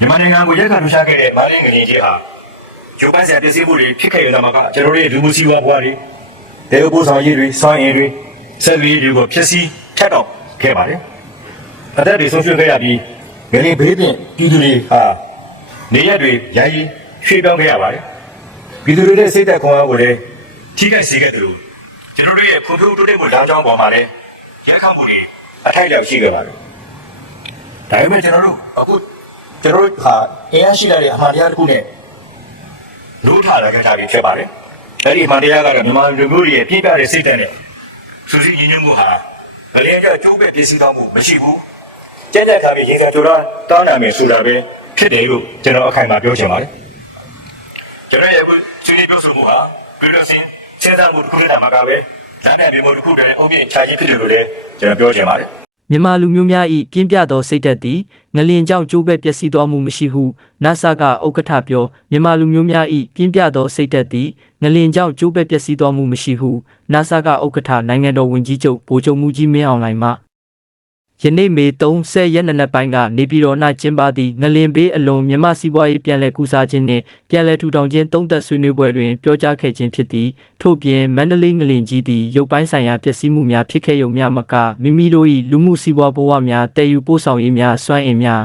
မြန်မာနိုင်ငံကိုရက်ခါထူရှားခဲ့တဲ့မာလင်းငလင်ကြီးဟာဂျိုပန်းဆရာပြည်စည်းမှုတွေဖြစ်ခဲ့ရတဲ့မှာကကျွန်တော်တို့ရဲ့လူမှုစီးပွားဘဝတွေဒေဝပိုးဆောင်ရေးတွေစွမ်းအင်တွေဆက်သွယ်ရေးတွေကိုဖြစ်စီထက်တော့ခဲ့ပါတယ်အသက်တွေဆုံးရှုံးခဲ့ရပြီးငလင်ဘေးပြင်ပြည်သူတွေဟာနေရက်တွေယာယီရွှေ့ပြောင်းခဲ့ရပါတယ်ပြည်သူတွေရဲ့စိတ်သက်ခွန်အားကိုလည်းထိခိုက်စေခဲ့တယ်လို့ကျွန်တော်တို့ရဲ့ဖွံ့ဖြိုးတိုးတက်မှုလမ်းကြောင်းပေါ်မှာလည်းရက်ခတ်မှုတွေအထိုက်အလျောက်ရှိခဲ့ပါတယ်ဒါပေမဲ့ကျွန်တော်တို့အခု ကျွန်တော်တို့ဟာအင်အားရှိလာတဲ့အမှန်တရားတစ်ခုနဲ့လို့ထားလာကြတာဖြစ်ပါတယ်။အဲ့ဒီအမှန်တရားကတော့မြန်မာလူမျိုးတွေရဲ့ပြည့်ပြတဲ့စိတ်ဓာတ်နဲ့စူးစီးရင်းနှီးမှုဟာဗလင်းကျကျိုးပဲပြည်စည်းတော်မှုမရှိဘူး။ကြက်ကြက်ခါပြီးရင်ခံကြိုးတော့တောင်းနာမယ်ဆိုတာပဲဖြစ်တယ်လို့ကျွန်တော်အခိုင်အမာပြောချင်ပါတယ်။ကျွန်တော်ရဲ့အခုစူးစီးပြောဆိုမှုဟာပြည်လို့စင်စဉ်းစားမှုတစ်ခုတည်းမှာကပဲဒါနဲ့မြေမတစ်ခုတည်းအုပ်ပြချာကြီးဖြစ်တယ်လို့လည်းကျွန်တော်ပြောချင်ပါတယ်။ မြန်မာလူမျိုးများ၏ပြင်းပြသောစိတ်ဓာတ်သည်ငလင်ကြောင့်ကျိုးပဲ့ပျက်စီးသွားမှုမရှိဟု NASA ကဥက္ကဋ္ဌပြောမြန်မာလူမျိုးများ၏ပြင်းပြသောစိတ်ဓာတ်သည်ငလင်ကြောင့်ကျိုးပဲ့ပျက်စီးသွားမှုမရှိဟု NASA ကဥက္ကဋ္ဌနိုင်ငံတော်ဝန်ကြီးချုပ်ဗိုလ်ချုပ်မှုကြီးမင်းအောင်လှိုင်မှ ယနေ့မေ30ရက်နေ့နက်ပိုင်းကနေပြည်တော်၌ကျင်းပသည့်ငလင်ဘေးအလွန်မြမစီးပွားရေးပြန်လည်ကူစားခြင်းနှင့်ပြန်လည်ထူထောင်ခြင်းသုံးသက်ဆွေးနွေးပွဲတွင်ပြောကြားခဲ့ခြင်းဖြစ်သည်ထို့ပြင်မန္တလေးငလင်ကြီးသည်ရုပ်ပိုင်းဆိုင်ရာပျက်စီးမှုများဖြစ်ခဲ့ရုံမျှမကမိမိတို့၏လူမှုစီးပွားဘဝများတည်ယူပို့ဆောင်ရေးများစွမ်းအင်များ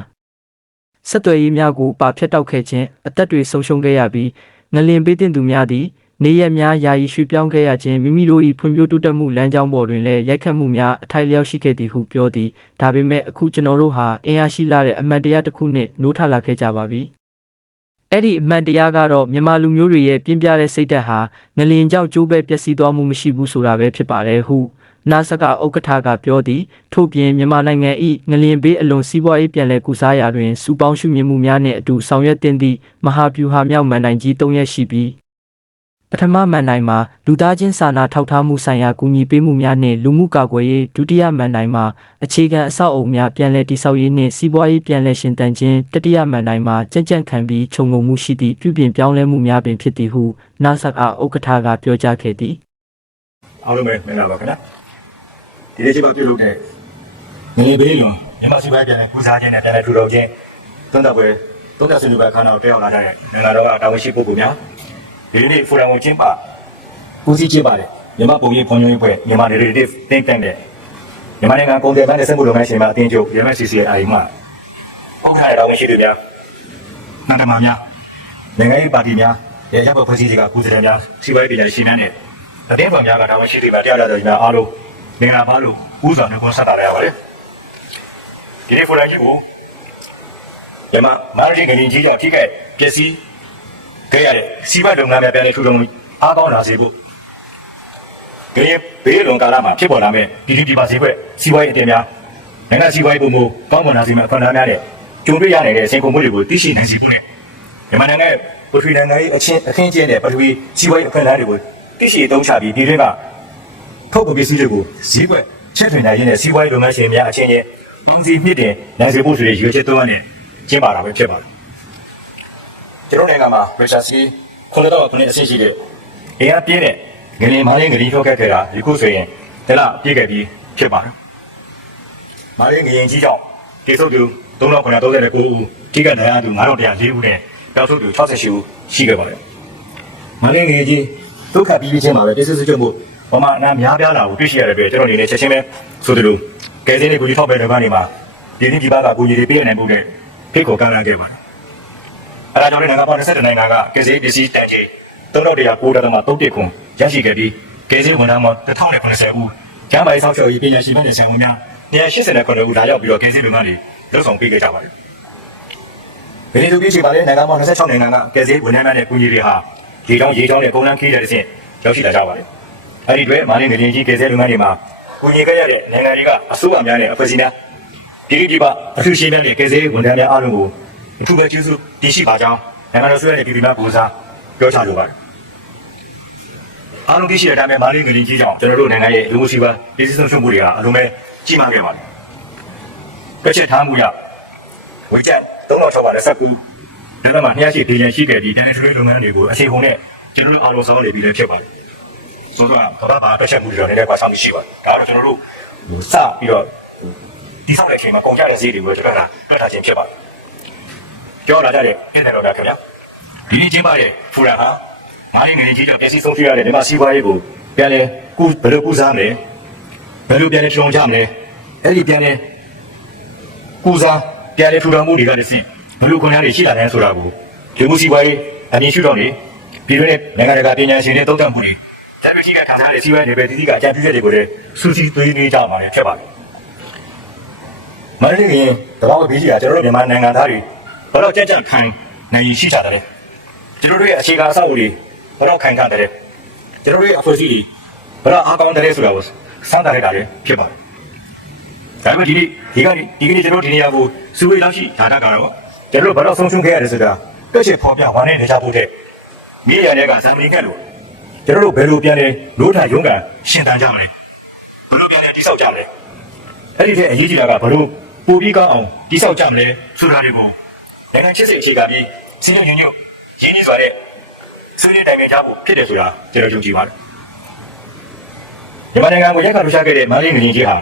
ဆက်သွယ်ရေးများကိုပါဖျက်တောက်ခဲ့ခြင်းအသက်တွေဆုံးရှုံးခဲ့ရပြီးငလင်ပေးတင်သူများသည် နေရက်များယာယီရွှေ့ပြောင်းခဲ့ရခြင်းမိမိတို့၏ဖွံ့ဖြိုးတိုးတက်မှုလမ်းကြောင်းပေါ်တွင်လည်းရိုက်ခတ်မှုများအထိုက်လျောက်ရှိခဲ့သည်ဟုပြောသည်ဒါပေမဲ့အခုကျွန်တော်တို့ဟာအင်အားရှိလာတဲ့အမှန်တရားတစ်ခုနဲ့နိုးထလာခဲ့ကြပါပြီအဲ့ဒီအမှန်တရားကတော့မြန်မာလူမျိုးတွေရဲ့ပြင်းပြတဲ့စိတ်ဓာတ်ဟာငလင်ကြောင့်ကျိုးပဲပျက်စီးသွားမှုမရှိဘူးဆိုတာပဲဖြစ်ပါတယ်ဟုနာဆကဥက္ကဋ္ဌကပြောသည်ထို့ပြင်မြန်မာနိုင်ငံ၏ငလင်ဘေးအလွန်စီးပွားရေးပြန်လည်ကူစားရာတွင်စူပေါင်းရှုမြင်မှုများနှင့်အတူဆောင်ရွက်တင်သည့်မဟာဗျူဟာမြောက်မန်တိုင်ကြီး၃ရက်ရှိပြီး ပထမမန်တိုင်မှာလူသားချင်းစာနာထောက်ထားမှုဆိုင်ရာကူညီပေးမှုများနှင့်လူမှုကာကွယ်ရေးဒုတိယမန်တိုင်မှာအခြေခံအဆောက်အအုံများပြန်လည်တည်ဆောက်ရေးနှင့်စီးပွားရေးပြန်လည်ရှင်သန်ခြင်းတတိယမန်တိုင်မှာကြံ့ကြံ့ခံပြီးခြုံငုံမှုရှိသည့်ပြုပြင်ပြောင်းလဲမှုများပင်ဖြစ်သည်ဟုနာဆကဥက္ကဋ္ဌကပြောကြားခဲ့သည်အားလုံးပဲမင်္ဂလာပါခင်ဗျာဒီနေ့ချိန်မှာပြုလုပ်တဲ့ငလင်ဘေးလွန်မြန်မာစီပွားရေးပြန်လည်ကူစားခြင်းနဲ့ပြန်လည်ထူထောင်ခြင်းသွန်သပ်ပွဲသုံးသပ်ဆွေးနွေးပွဲအခမ်းအနားကိုတက်ရောက်လာကြတဲ့နိုင်ငံတော်ကတာဝန်ရှိပုဂ္ဂိုလ်များ ဒီနေ့ဖိုရမ်ကိုကျင်းပဦးစီးကျင်းပတဲ့မြန်မာပုံရိပ်ဖွံ့ဖြိုးရေးဖွဲ့မြန်မာ narrative think tank တဲ့မြန်မာနိုင်ငံကုန်တယ်ပန်းတဲ့စက်မှုလုပ်ငန်းရှင်များအသင်းချုပ် MSCCI မှဥက္ကဋ္ဌရဲ့တာဝန်ရှိသူများနန္ဒမာများနိုင်ငံရေးပါတီများရဲရပ်ဖွဲ့ဖွဲ့စည်းတွေကကုသတယ်များစီပွားရေးပညာရှင်များနဲ့အတင်းပေါ်များကတာဝန်ရှိသူများတရားတော်များအားလုံးနေရာပါလို့ဥစွာနှုတ်ဆက်တာရပါတယ်ဒီနေ့ဖိုရမ်ကြီးကိုလမမာရဂျီငလင်ကြီးကြောင့်ထိခိုက်ပျက်စီး ခဲ့ရတဲ့စီးပွားလုပ်ငန်းများပြန်လည်ထူထောင်မှုအားကောင်းလာစေဖို့ဂရေဘေးလွန်ကာလမှာဖြစ်ပေါ်လာမဲ့ဒီဒီဒီပါစီဖွဲ့စီးပွားရေးအတင်းများနိုင်ငံစီးပွားရေးပုံမူကောင်းမွန်လာစေမယ့်အခွင့်အလမ်းများနဲ့ကြုံတွေ့ရနိုင်တဲ့စင်ကုန်မှုတွေကိုသိရှိနိုင်စေဖို့နဲ့မြန်မာနိုင်ငံရဲ့ပထဝီနိုင်ငံရေးအချင်းအခင်းကျင်းတဲ့ပထဝီစီးပွားရေးအခွင့်အလမ်းတွေကိုသိရှိသုံးချပြီးဒီတွေကထုတ်ကုန်ပစ္စည်းတွေကိုဈေးကွက်ချက်ထွင်နိုင်ရင်းနဲ့စီးပွားရေးလုပ်ငန်းရှင်များအချင်းချင်းပုံစံမြင့်တင်နိုင်စေဖို့ဆိုတဲ့ရွေးချယ်တော့နဲ့ကျင်းပါတာပဲဖြစ်ပါတယ် ကျွန်တော်နိုင်ငံမှာရုရှားစီခုနတော့ခုနအဆင့်ရှိတဲ့အင်အားပြင်းတဲ့ငလင်မားရင်းငလင်ဖြောက်ခဲ့ခဲ့တာဒီခုဆိုရင်တလပြည့်ခဲ့ပြီးဖြစ်ပါတယ်မားရင်းငရင်ကြီးကြောင့်ကေဆုပ်သူ3939ဦးထိကနိုင်ရသူ9104ဦးနဲ့တောက်ဆုပ်သူ68ဦးရှိခဲ့ပါတယ်မင်းငယ်ကြီးဒုက္ခပြီးပြီးချင်းမှာပဲတိစစကြမှုဘာမှအနာများပြားလာကိုတွေ့ရှိရတဲ့အတွက်ကျွန်တော်အနေနဲ့ချက်ချင်းပဲဆိုသလိုကဲစင်းလေးကိုကြီးထောက်ပဲတဲ့ကနေမှာဒီနေ့ဒီပါကကိုကြီးတွေပေးရနိုင်မှုနဲ့ဖိတ်ခေါ်ကမ်းလှမ်းခဲ့ပါတယ်။ အဲဒါကြောင့်လည်းနိုင်ငံပေါင်း20နိုင်ငံကကဲစင်းပစ္စည်းတန်ချိန်3909.31ခုရရှိခဲ့ပြီးကဲစင်းဝန်ထမ်းပေါင်း1090ဦးကျမ်းမာရေးဆောက်ရှောက်ရေးပညာရှင်တွေနဲ့ဆရာဝန်များ189ဦးလာရောက်ပြီးတော့ကဲစင်းလုပ်ငန်းတွေလုပ်ဆောင်ပေးခဲ့ကြပါတယ်။ဘယ်လိုဖြစ်ချင်ပါလဲနိုင်ငံပေါင်း26နိုင်ငံကကယ်ဆယ်ဝန်ထမ်းများနဲ့ကုညီတွေဟာရေချောင်းရေချောင်းနဲ့ပုံလန်းခီးတဲ့တစ်ဆင့်ရောက်ရှိလာကြပါတယ်။အဲဒီတွေမာလင်းငရင်ကြီးကယ်ဆယ်လုပ်ငန်းတွေမှာကုညီခဲ့ရတဲ့နိုင်ငံတွေကအစိုးရများနဲ့အဖွဲ့အစည်းများဒီဒီဒီပါအထူးရှင်များနဲ့ကယ်ဆယ်ဝန်ထမ်းများအားလုံးကို အထူးပဲကျေးဇူးတင်ရှိပါကြောင်းနိုင်ငံတော်ဆွေးနွေးတဲ့ပြည်သူများကိုစားပြောချလိုပါတယ်။အားလုံးသိရှိတဲ့အတိုင်းပဲမာလင်းငရင်ကြီးကြောင့်ကျွန်တော်တို့နိုင်ငံရဲ့လူမှုစီးပွားပြည်စည်းဆုံးရှုံးမှုတွေကအလုံးမဲ့ကြီးမားခဲ့ပါတယ်။ကချက်ထားမှုရဝေကျန်3629ဒီဘက်မှာ200ရှိဒေဂျန်ရှိခဲ့ပြီးတန်ထရီလုပ်ငန်းတွေကိုအခြေပုံနဲ့ကျွန်တော်တို့အားလုံးဆောင်နေပြီလည်းဖြစ်ပါတယ်။ဆိုတော့ဘာဘာတစ်ချက်မှုတွေတော့နည်းနည်းပါဆောင်ရှိပါတယ်။ဒါတော့ကျွန်တော်တို့ဟိုစပြီးတော့ဒီဆောက်တဲ့အချိန်မှာကုန်ကြတဲ့ဈေးတွေကိုကျွန်တော်ကတွက်ထားခြင်းဖြစ်ပါတယ်။ ပြောလာကြတဲ့ပြည်နယ်တော်တာခင်ဗျာဒီနေ့ကျင်းပတဲ့ဖူရာဟာမာရင်းငယ်ကြီးကြောင့်ပြည်စည်းဆုံးဖြတ်ရတဲ့ဒီမှာစီးပွားရေးကိုပြန်လဲကုဘယ်လိုကုစားမလဲဘယ်လိုပြန်လဲထုံကြမလဲအဲ့ဒီပြန်လဲကုစားပြန်လဲထူထောင်မှုတွေကတည်းကဘယ်လိုခွင့်ရတွေရှိလာတယ်ဆိုတာကိုဒီမှုစီးပွားရေးအမြင်ရှုထောင့်နေပြည်တွင်းနဲ့နိုင်ငံတကာပညာရှင်တွေသုံးသပ်မှုတွေတန်ပြီးကခံစားတဲ့စီးပွားရေးတွေပဲတတိကအကြံပြုချက်တွေကိုလည်းစူးစီးသွေးနေကြမှာလည်းဖြစ်ပါတယ်မန္တလေးကရင်တဘာဝဘေးကြီးကကျွန်တော်တို့မြန်မာနိုင်ငံသားတွေ ဘယ်တော့ကြက်ကြက်ခံနိုင်ရှိကြတယ်ကျွန်တော်တို့ရဲ့အခြေခံအဆောက်အဦတွေဘယ်တော့ခံကြတယ်ကျွန်တော်တို့ရဲ့အဖွဲ့အစည်းတွေဘယ်တော့အားကောင်းတယ်ဆိုတာကိုစမ်းသပ်လိုက်တာလည်းဖြစ်ပါတယ်ဒါပေမဲ့ဒီနေ့ဒီကနေ့ဒီကနေ့ကျွန်တော်ဒီနေရာကိုစူဝေးလောက်ရှိဒါတာကတော့ကျွန်တော်တို့ဘယ်တော့ဆုံးရှုံးခဲ့ရတယ်ဆိုတာတက်ချေပေါ်ပြဝမ်းနေနေကြဖို့တဲ့မြေရတဲ့ကဇာမလီကက်လို့ကျွန်တော်တို့ဘယ်လိုပြန်လဲလို့ထားရုံးကန်ရှင်တန်ကြမလဲဘယ်လိုပြန်လဲတိဆောက်ကြမလဲအဲ့ဒီတဲ့အရေးကြီးတာကဘယ်လိုပိုပြီးကောင်းအောင်တိဆောက်ကြမလဲဆိုတာတွေကို နိုင်ငံချစ်စိတ်အခြေခံပြီးစဉ်းစားညွှန်ညွှန်ရင်းနှီးစွာတဲ့ဆွေးနွေးတိုင်ပင်ကြဖို့ဖြစ်တယ်ဆိုတာကျွန်တော်ယုံကြည်ပါတယ်မြန်မာနိုင်ငံကိုရက်ခါလှူရှားခဲ့တဲ့မန္တလေးနိုင်ငံကြီးဟာ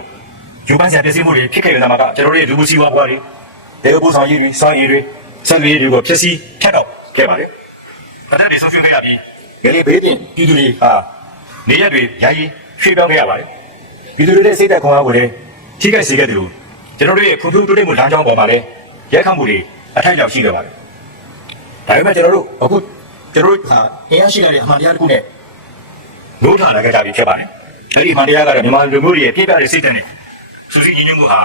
ယူပန်းဆရာပြည်စည်းမှုတွေဖြစ်ခဲ့တဲ့နာမှာကကျွန်တော်တို့ရဲ့လူမှုစီးပွားဘဝတွေဒေဝဘူဆောင်ရည်တွေစောင်းရည်တွေဆက်ရည်တွေကိုဖြစ်စီဖြတ်တော့ခဲ့ပါတယ်။ဒါနဲ့ဒီဆုံးဖြတ်ခဲ့ရပြီးဒီလေးဘေးတင်ပြည်သူတွေဟာနေရက်တွေယာယီရွှေ့ပြောင်းခဲ့ရပါတယ်။ပြည်သူတွေရဲ့စိတ်သက်ခွန်အားကိုလည်းထိခိုက်စေခဲ့တယ်လို့ကျွန်တော်တို့ရဲ့ခွန်ထူးတိုးတက်မှုလမ်းကြောင်းပေါ်မှာလည်းရဲခံမှုတွေ အထက်ရောက်ရှိခဲ့ပါတယ်။ဒါပေမဲ့ကျွန်တော်တို့အခုကျွန်တော်တို့ဟာအင်းရရှိရတဲ့အမှန်တရားတစ်ခုနဲ့လို့ထားလာခဲ့ကြပြီဖြစ်ပါတယ်။အဲဒီအမှန်တရားကတော့မြန်မာလူမျိုးတွေရဲ့ပြည့်ပြတဲ့စိတ်ဓာတ်နဲ့စူးစီးညီညွတ်မှုဟာ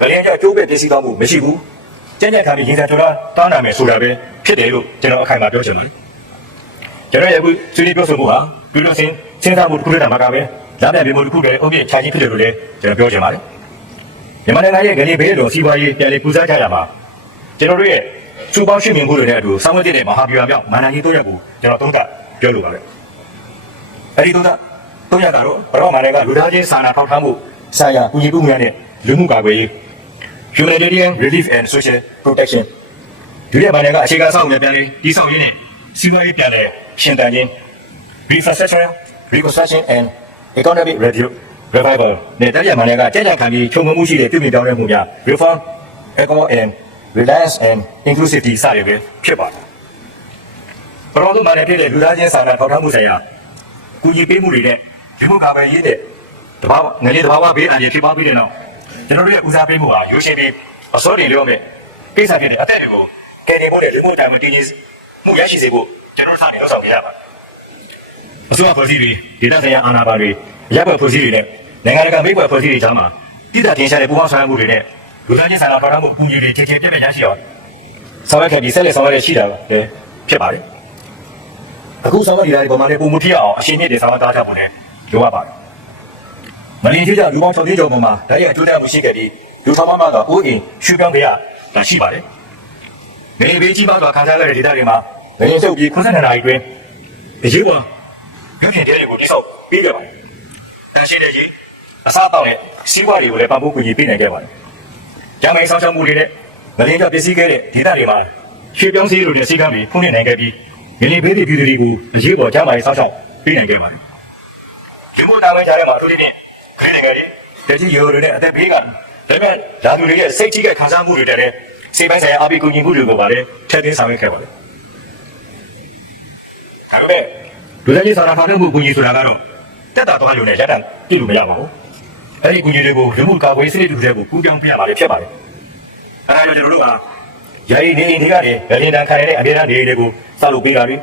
ဗလျံကြောင့်ကျိုးပဲပစ္စည်းကောင်းမှုမရှိဘူး။ကြံ့ကြံ့ခံပြီးရင်ဆိုင်တော်တာတောင်းတာမယ်ဆိုတာပဲဖြစ်တယ်လို့ကျွန်တော်အခိုင်အမာပြောချင်ပါတယ်။ကျွန်တော်ရဲ့အခုဆွေးနွေးပြောဆိုမှုဟာပြုလို့စင်စဉ်းစားမှုတစ်ခုတည်းတာမှာကပဲလာတဲ့ပြည်မှုတစ်ခုတည်းအုပ်ပြခြာကြီးဖြစ်တယ်လို့လည်းကျွန်တော်ပြောချင်ပါတယ်။မြန်မာနိုင်ငံရဲ့ဂရီဘေးလိုစီးပွားရေးပြန်လည်ပူဇော်ကြရမှာ ကျွန်တော်တို့ရဲ့စူပေါင်းရှိမြင်မှုတွေနဲ့အတူစောင့်ဝတ်တဲ့မဟာဗျူဟာမြောက်မာနာကြီးတို့ရက်ကိုကျွန်တော်သုံးသပ်ပြောလိုပါတယ်။အဲဒီသုံးသပ်သုံးရတာတော့ဘရောမာနယ်ကလူသားချင်းစာနာထောက်ထားမှုဆိုင်ရာကူညီမှုများနဲ့လူမှုကာကွယ်ရေး humanitarian relief and social protection ဒီရက်ပိုင်းကအခြေခံအဆောက်အအုံတွေပြန်လေးတည်ဆောက်ရေးနဲ့စီးပွားရေးပြန်လည်ရှင်သန်ခြင်း refrastructure reconstruction and economic review revival နဲ့တတိယပိုင်းကကြံ့ကြံ့ခံပြီးချုံငမှုရှိတဲ့ပြည်မြေပြောင်းလဲမှုများ reform eco and reliance and inclusivity စရပဲဖြစ်ပါတယ်။ပရောတို့မှလည်းဖြစ်တဲ့လူသားချင်းစာနာထောက်ထားမှုဆိုင်ရာကူညီပေးမှုတွေနဲ့ဒီမှုကာပဲရေးတဲ့တဘာဝငရေတဘာဝဘေးအန္တရာယ်ဖြစ်ပါပြီးတဲ့နောက်ကျွန်တော်တို့ရဲ့ဦးစားပေးမှုဟာရိုးရှင်းပြီးအစောတင်လျော့မဲ့ကိစ္စဖြစ်တဲ့အသက်တွေကိုကယ်တင်ဖို့နဲ့လူမှုတိုင်မှုတည်ငြိမ်မှုရရှိစေဖို့ကျွန်တော်တို့စတင်လုပ်ဆောင်ကြရပါတယ်။အစိုးရဖွဲ့စည်းတွေဒေသဆိုင်ရာအာဏာပိုင်တွေရပ်ဖွဲ့ဖွဲ့စည်းတွေနဲ့နိုင်ငံတကာမိတ်ဖွဲ့ဖွဲ့စည်းတွေကြားမှာတည်တည်တင်ရှားတဲ့ပူးပေါင်းဆောင်ရွက်မှုတွေနဲ့ လူသားချင်းစာနာထောက်ထားမှုအကူအညီတွေချင်းချင်းပြည့်ပြည့်ရရှိအောင်ဆောင်ရွက်ခဲ့ပြီးဆက်လက်ဆောင်ရွက်ရရှိတာပဲဖြစ်ပါတယ်။အခုဆောင်ရွက်နေတာဒီပုံမှန်လေးပုံမှုထီအောင်အရှင်းမြစ်တွေဆောင်ရွက်သားကြဖို့လည်းလိုအပ်ပါတယ်။မလီကျွကြလူပေါင်း6သိန်းကျော်ပေါ်မှာဓာတ်ရိုက်အကျိုးသက်မှုရှိခဲ့ပြီးလူဆောင်မမတော့ကိုယ်အင်ရှုပြောင်းကြရတာရှိပါတယ်။နေဘေးကြီးပါတော့ခံစားရတဲ့ဒေသတွေမှာနေရင်စုပ်ပြီး92နာရီတွင်အရေးပေါ်ရုပ်ရှင်တွေကိုတိစောက်ပေးကြပါတယ်။တန်ရှင်းတဲ့ကြီးအစားတောက်နဲ့စီးပွားတွေကိုလည်းပံ့ပိုးကူညီပေးနိုင်ခဲ့ပါတယ်။ ကျန်းမာရေးဆောင်ရှောက်မှုတွေနဲ့မလင်းကြပစ္စည်းခဲ့တဲ့ဒေသတွေမှာရွှေပြောင်းစည်းလိုတဲ့စီကံတွေဖွင့်လှစ်နိုင်ခဲ့ပြီးယနေ့ဘေးတွေပြည်သူတွေကိုအရေးပေါ်ကျန်းမာရေးဆောင်ရှောက်ပေးနိုင်ခဲ့ပါတယ်။ဒီမို့တာဝန်ကြတဲ့မှာအထူးသဖြင့်ခိုင်းနိုင်ငံတွေတတိယရိုတွေနဲ့အသက်ဘေးကဒါပေမဲ့ဓာတ်တွေရဲ့စိတ်ကြီးတဲ့ခံစားမှုတွေတဲ့စေပိုင်းဆိုင်ရာအပိကူညီမှုတွေကိုပါလေထည့်သွင်းဆောင်ရွက်ခဲ့ပါတယ်။ဒါပေမဲ့လူသားချင်းစာနာထောက်ထားမှုကူညီဆိုတာကတော့တက်တာသွားရုံနဲ့ရတံပြည့်လို့မရပါဘူး။ အဲဒီကူညီတွေကိုလူမှုကာကွယ်စနစ်တူတဲ့ကိုကူးပြောင်းပြရပါလေဖြစ်ပါတယ်။အဲဒါကြောင့်ကျွန်တော်တို့ကယာယီနေအိမ်တွေကနေဗလင်တန်ခံရတဲ့အမြဲတမ်းနေအိမ်တွေကိုစောက်လုပ်ပေးတာတွေ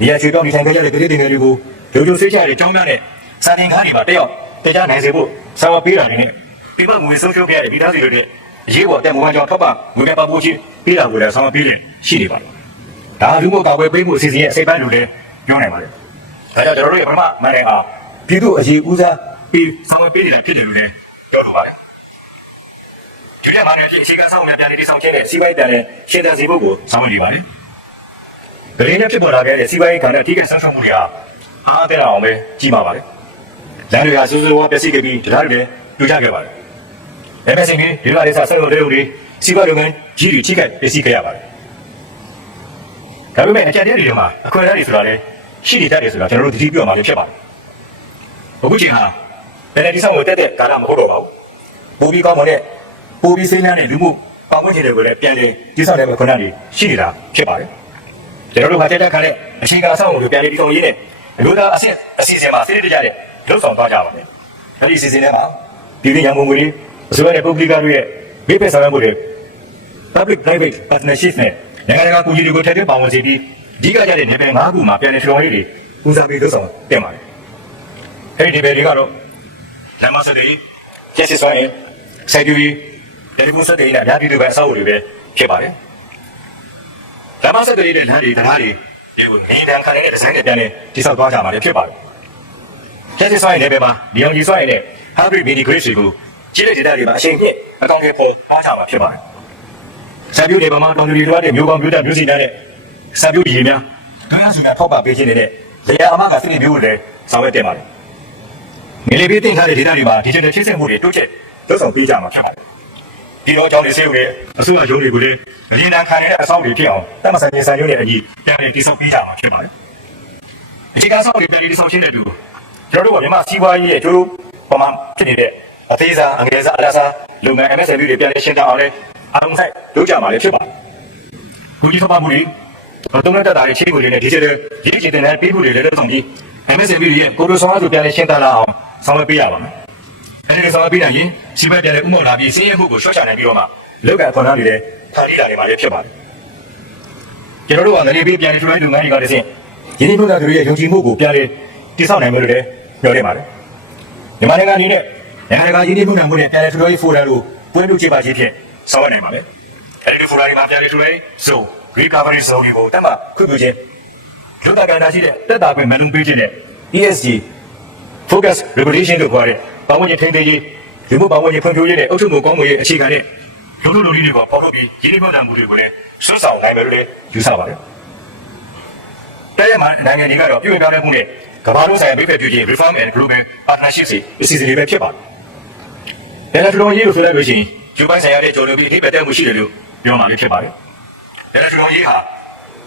နေရာချွေပြောင်းနေထိုင်ကြတဲ့ပြည်သူတွေတွေကိုဂျိုဂျိုဆေးချတဲ့ကျောင်းသားနဲ့စာတင်ကားတွေမှာတက်ရောက်တရားနိုင်စေဖို့ဆောင်ရွက်ပေးတာတွေနဲ့ပြပငွေဆုံးရှုံးခဲ့တဲ့ပြည်သားစုတွေနဲ့အရေးပေါ်တက်မွေးကြောင်းထောက်ပံ့ငွေပဲပပိုးချင်းပေးတာကိုလည်းဆောင်ရွက်ပေးတဲ့ရှိနေပါတယ်။ဒါလူမှုကာကွယ်ပေးမှုအစီအစဉ်ရဲ့အစိပ်ပိုင်းလိုလည်းပြောနိုင်ပါတယ်။ဒါကြောင့်ကျွန်တော်တို့ရဲ့ပထမမန်နေအောင်ပြည်သူအရေးဦးစား ပေးဆောင်ရွက်ပေးနေတာဖြစ်တယ်လို့လည်းပြောလိုပါတယ်။ကျွေးရမှာလည်းအခြေခံဆောင်ရွက်ပြန်နေဆောင်ခြင်းနဲ့စီးပွားရေးပြန်လည်းရှင်းတဲ့စီဖို့ကိုဆောင်ရွက်နေပါတယ်။ဒရင်းနဲ့ဖြစ်ပေါ်လာခဲ့တဲ့စီးပွားရေးကဏ္ဍအထူးကဆန်းဆောင်မှုတွေကအားအသင့်အောင်ပဲကြီးမာပါတယ်။လမ်းတွေကစူးစူးဝါးပျက်စီးခဲ့ပြီးတရားတွေလည်းတူကြခဲ့ပါတယ်။ MSC ကဒီလိုလေးစားဆက်လို့တဲ့လူတွေစီးပွားရေးလုပ်ငန်းကြီးတွေထိခိုက်ပျက်စီးခဲ့ရပါတယ်။ဒါပေမဲ့အကြံတရားတွေမှာအခွင့်အရေးတွေဆိုတာလည်းရှိနေတတ်တယ်ဆိုတာကျွန်တော်တို့သတိပြုရမှာလည်းဖြစ်ပါတယ်။အခုချိန်ဟာ ဘယ်နဲ့ဒီဆောင်ကိုတက်တဲ့ကာလမဟုတ်တော့ပါဘူး။ပိုပြီးကောင်းမွန်တဲ့ပိုပြီးစိမ်းလန်းတဲ့လူမှုပတ်ဝန်းကျင်တွေကိုလည်းပြန်လည်တည်ဆောက်တဲ့ခုနတွေရှိနေတာဖြစ်ပါတယ်ကျွန်တော်တို့ဟာတက်တက်ခါနဲ့အချိန်ကာလဆောင်ကိုပြန်လည်တည်ထောင်ရင်းနဲ့အလို့သာအဆင့်အစီအစဉ်မှာစိတ်တကြတဲ့လှုပ်ဆောင်သွားကြပါမယ်အဲ့ဒီအစီအစဉ်ထဲမှာပြည်ပရန်ကုန်ငွေတွေအစိုးရနဲ့ပုဂ္ဂလိကတို့ရဲ့မိဖက်ဆောင်ရွက်မှုတွေ public private partnership နဲ့နိုင်ငံတကာကူညီတွေကိုထည့်သွင်းပါဝင်စေပြီးအဓိကကျတဲ့နယ်ပယ်၅ခုမှာပြန်လည်ထူထောင်ရေးတွေဦးစားပေးလှုပ်ဆောင်တင်ပါတယ်အဲ့ဒီနယ်ပယ်တွေကတော့ လမ်းမဆက်တွေကျက်စစ်စွမ်းရင်စိုက်ပျိုးရေးတယ်လီဖုန်းဆက်တွေနဲ့အများပြည်သူပဲအဆောက်အဦတွေပဲဖြစ်ပါတယ်လမ်းမဆက်တွေနဲ့လမ်းတွေတရားတွေဒီကိုနေတန်းခံနေတဲ့ဒီဇိုင်းတွေပြန်လည်တိစောက်သွားကြမှာလည်းဖြစ်ပါတယ်ကျက်စစ်စွမ်းရင်နယ်ပယ်မှာဒီအောင်ကြီးစွမ်းရင်နဲ့ hybrid mini grid တွေကိုကြီးတဲ့ဒေသတွေမှာအချိန်ပြည့်အကောင့်တွေပေါ်အားချမှာဖြစ်ပါတယ်စာပြုတွေပမာတောင်သူတွေတို့တဲ့မျိုးကောင်းမျိုးတက်မျိုးစီတန်းတဲ့စာပြုရည်များဒုရစုများထောက်ပံ့ပေးခြင်းတွေနဲ့လေယာအမကစိတ်မျိုးကိုလည်းဆောင်ရွက်တင်ပါတယ်။ ငလီပေးတင်ထားတဲ့ဒေသတွေမှာဒီဂျစ်တယ်ချိတ်ဆက်မှုတွေတိုးချက်လှုပ်ဆောင်ပေးကြမှာဖြစ်ပါတယ်။ဒီတော့အကြောင်းတွေဆေးရုံတွေအစိုးရရုံးတွေကိုလည်းအရင်တန်းခံနေတဲ့အဆောက်တွေဖြစ်အောင်တတ်မဆိုင်ရေးဆိုင်ရုံးနဲ့အညီပြန်လည်တည်ဆောက်ပေးကြမှာဖြစ်ပါတယ်။အခြေခံဆောက်တွေပြန်လည်တည်ဆောက်ခြင်းတဲ့တူကျွန်တော်တို့ကမြန်မာစီးပွားရေးရဲ့ကျိုးပမာဖြစ်နေတဲ့အသေးစားအငယ်စားအလတ်စားလုပ်ငန်း MSME တွေပြန်လည်ရှင်းတအောင်လဲအားလုံးဆိုင်လုပ်ကြမှာလည်းဖြစ်ပါတယ်။ကိုကြီးထောက်ပံ့မှုတွေအတုံးနဲ့တက်တာတွေချင်းကိုတွေနဲ့ဒီကျတဲ့ရည်ကြည်တဲ့ပေးမှုတွေလည်းလုပ်ဆောင်ပြီး MSME တွေရဲ့ကိုယ်တို့ဆောင်ရသူပြန်လည်ရှင်းတလာအောင် ဆောင်ရွက်ပေးရပါမယ်။အဲဒီလိုဆောင်ရွက်ပေးနိုင်ရင်စီးပွားပြန်လည်ဥမော်လာပြီးစီးရဲမှုကိုရှော့ချနိုင်ပြီးတော့မှလောက်ကန်ခွန်အားတွေလည်းဖန်တီးလာနေမှာလည်းဖြစ်ပါတယ်။ကျွန်တော်တို့ကငရေပေးပြန်လည်ထူထောင်ရေးလုပ်ငန်းတွေကတည်းကရင်းနှီးမြှုပ်နှံသူတွေရဲ့ယုံကြည်မှုကိုပြန်လည်တည်ဆောက်နိုင်မယ်လို့လည်းပြောနေပါတယ်။မြန်မာနိုင်ငံအနေနဲ့နိုင်ငံတကာရင်းနှီးမြှုပ်နှံမှုနဲ့ပြန်လည်ထူထောင်ရေးဖိုရမ်ကိုပွဲလုပ်ကြပါခြင်းဖြင့်ဆောင်ရွက်နိုင်ပါမယ်။အဲဒီဖိုရမ်ဒီမှာပြန်လည်ထူထောင်ရေး zone recovery zone တွေကိုတက်မှခွင့်ပြုခြင်းလူတကန်တာရှိတဲ့တက်တာခွင့်မလုံပေးခြင်းနဲ့ ESG focus regulation လို့ခေါ်တဲ့ပတ်ဝန်းကျင်ထိန်းသိမ်းရေးလူမှုပတ်ဝန်းကျင်ဖွံ့ဖြိုးရေးနဲ့အုပ်ချုပ်မှုကောင်းမွန်ရေးအခြေခံတဲ့လူလူလူလေးတွေကိုပေါ်ထုတ်ပြီးရင်းနှီးမြှုပ်နှံမှုတွေကိုလည်းစွန့်ဆောင်နိုင်မယ်လို့လည်းယူဆပါတယ်။တရားမှနိုင်ငံတွေကတော့ပြည်ဝင်ပြောင်းလဲမှုနဲ့ကမ္ဘာလုံးဆိုင်ရာမိဖက်ပြုခြင်း reform and global partnership စီအစီအစဉ်တွေပဲဖြစ်ပါတယ်။ဒါနဲ့ကျွန်တော်ရေးလို့ဆိုလိုက်လို့ရှိရင်ဂျိုးပိုင်းဆိုင်ရာတဲ့ကြော်လို့ပြီးအဓိပ္ပာယ်တက်မှုရှိတယ်လို့ပြောမှာလည်းဖြစ်ပါတယ်။ဒါနဲ့ကျွန်တော်ရေးဟာ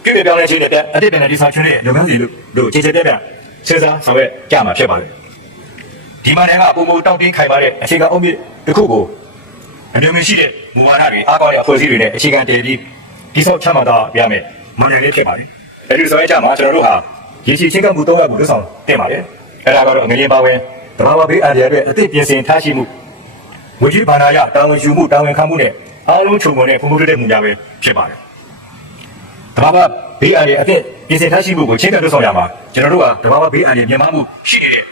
ပြည်ဝင်ပြောင်းလဲခြင်းနဲ့အတိတ်ပြန်တဲ့ဒီစာချင်းရဲ့လုပ်ငန်းစီလို့တို့အခြေချက်ပြပြစဉ်းစားဆောင်ရွက်ကြမှာဖြစ်ပါတယ်။ ဒီမှာလည်းအပုံပုံတောက်တင်းခိုင်ပါတဲ့အခြေခံအုံးမြစ်တစ်ခုကိုအမျိုးမျိုးရှိတဲ့မူဝါဒတွေအားကောင်းတဲ့အဖွဲ့အစည်းတွေနဲ့အခြေခံတည်ပြီးဒီဆောက်ချမှတ်တော့ပြရမယ်။မွန်နယ်လေးဖြစ်ပါတယ်။အဲဒီဆိုရင်ကြမှာကျွန်တော်တို့ဟာရေရှည်ချင်းကမှု၃ရပ်ကိုလွတ်ဆောင်တင်ပါတယ်။အဲဒါကတော့ငရေပါဝင်တဘာဝဘေးအန္တရာယ်အတွက်အသိပြင်ဆင်ထားရှိမှုဝကြီးဘာနာရတာဝန်ယူမှုတာဝန်ခံမှုနဲ့အားလုံးချုပ်ပုံနဲ့ပုံမှုတဲ့မှုများပဲဖြစ်ပါတယ်။တဘာဝဘေးအန္တရာယ်အသိပြင်ဆင်ထားရှိမှုကိုချင်းတဲ့လွတ်ဆောင်ရမှာကျွန်တော်တို့ကတဘာဝဘေးအန္တရာယ်မြန်မာမှုရှိနေတဲ့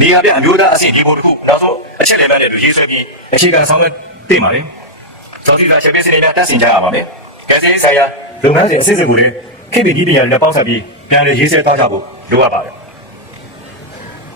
နေရာပြအမျိုးသားအစီဒီဘုတ်တစ်ခုနောက်ဆုံးအချက်လည်းပဲနဲ့ရေးဆွဲပြီးအခြေခံဆောင်ရွက်တင်ပါလေ။စောတိလာချက်ပေးစနေနဲ့တက်ဆင်ကြရပါမယ်။ကဲစင်းဆိုင်ရာလုပ်ငန်းစဉ်အစစ်အစစ်ကိုလည်းခေတ်ပြည်တရားတွေနဲ့ပေါင်းစပ်ပြီးပြန်လည်ရေးဆွဲသားကြဖို့လိုအပ်ပါတယ်။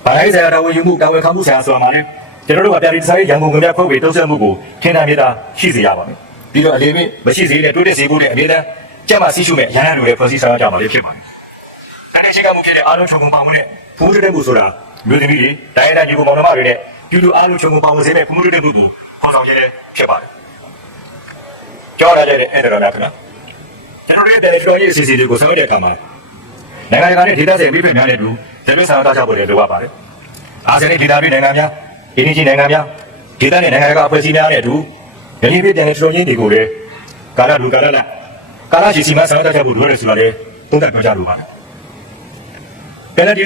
ဘာလဲဆရာတော်ဝင်ယူမှုတာဝန်ခံမှုဆရာဆိုတာမှာလေကျွန်တော်တို့ကပြန်ပြီးဒီဆိုင်ရန်ကုန်ကများဖွဲ့ပြီးတုံးဆက်မှုကိုထင်တာမြင်တာရှိစေရပါမယ်။ပြီးတော့အလေးမင်းမရှိစေနဲ့တိုးတက်စေဖို့နဲ့အလေးတန်းကြက်မှစီးရှုမဲ့ရဟန်းတွေလည်းဖွဲ့စည်းဆောင်ရကြမှာလေဖြစ်ပါတယ်။တကယ်ရှိကမှုဖြစ်တဲ့အားလုံးချုပ်ပုံပါဝင်တဲ့ဘုံတက်မှုဆိုတာ မျိုးသမီးတွေတိုင်းတိုင်းညီကိုမောင်နှမတွေနဲ့ပြုလူအားလုံးချုပ်ပုံပါဝင်စေတဲ့ဘုံတက်မှုကိုခေါ်ဆောင်ရတဲ့ဖြစ်ပါတယ်။ကြောက်ရတဲ့အဲ့ဒါတော့လားခင်ဗျာ။ကျွန်တော်တို့ရဲ့တယ်တော်ရေးအစီအစဉ်တွေကိုဆောင်ရွက်တဲ့အခါမှာနိုင်ငံတကာနဲ့ဒေသဆိုင်ပြည်ပများနဲ့တူဇမင်းဆောင်ရွက်ကြဖို့လည်းလိုအပ်ပါတယ်။အာဆီယံနဲ့ဒေသတွင်းနိုင်ငံများ၊အင်းကြီးနိုင်ငံများဒေသနဲ့နိုင်ငံတကာအဖွဲ့အစည်းများနဲ့အတူရည်ရည်ပြည့်တဲ့တော်ရင်းတွေကိုလည်းကာလလူကာလလကာလရှိစီမံဆောင်ရွက်ကြဖို့လိုတယ်ဆိုတာလည်းသုံးသပ်ပြောကြလိုပါတယ်။ပြန်လည်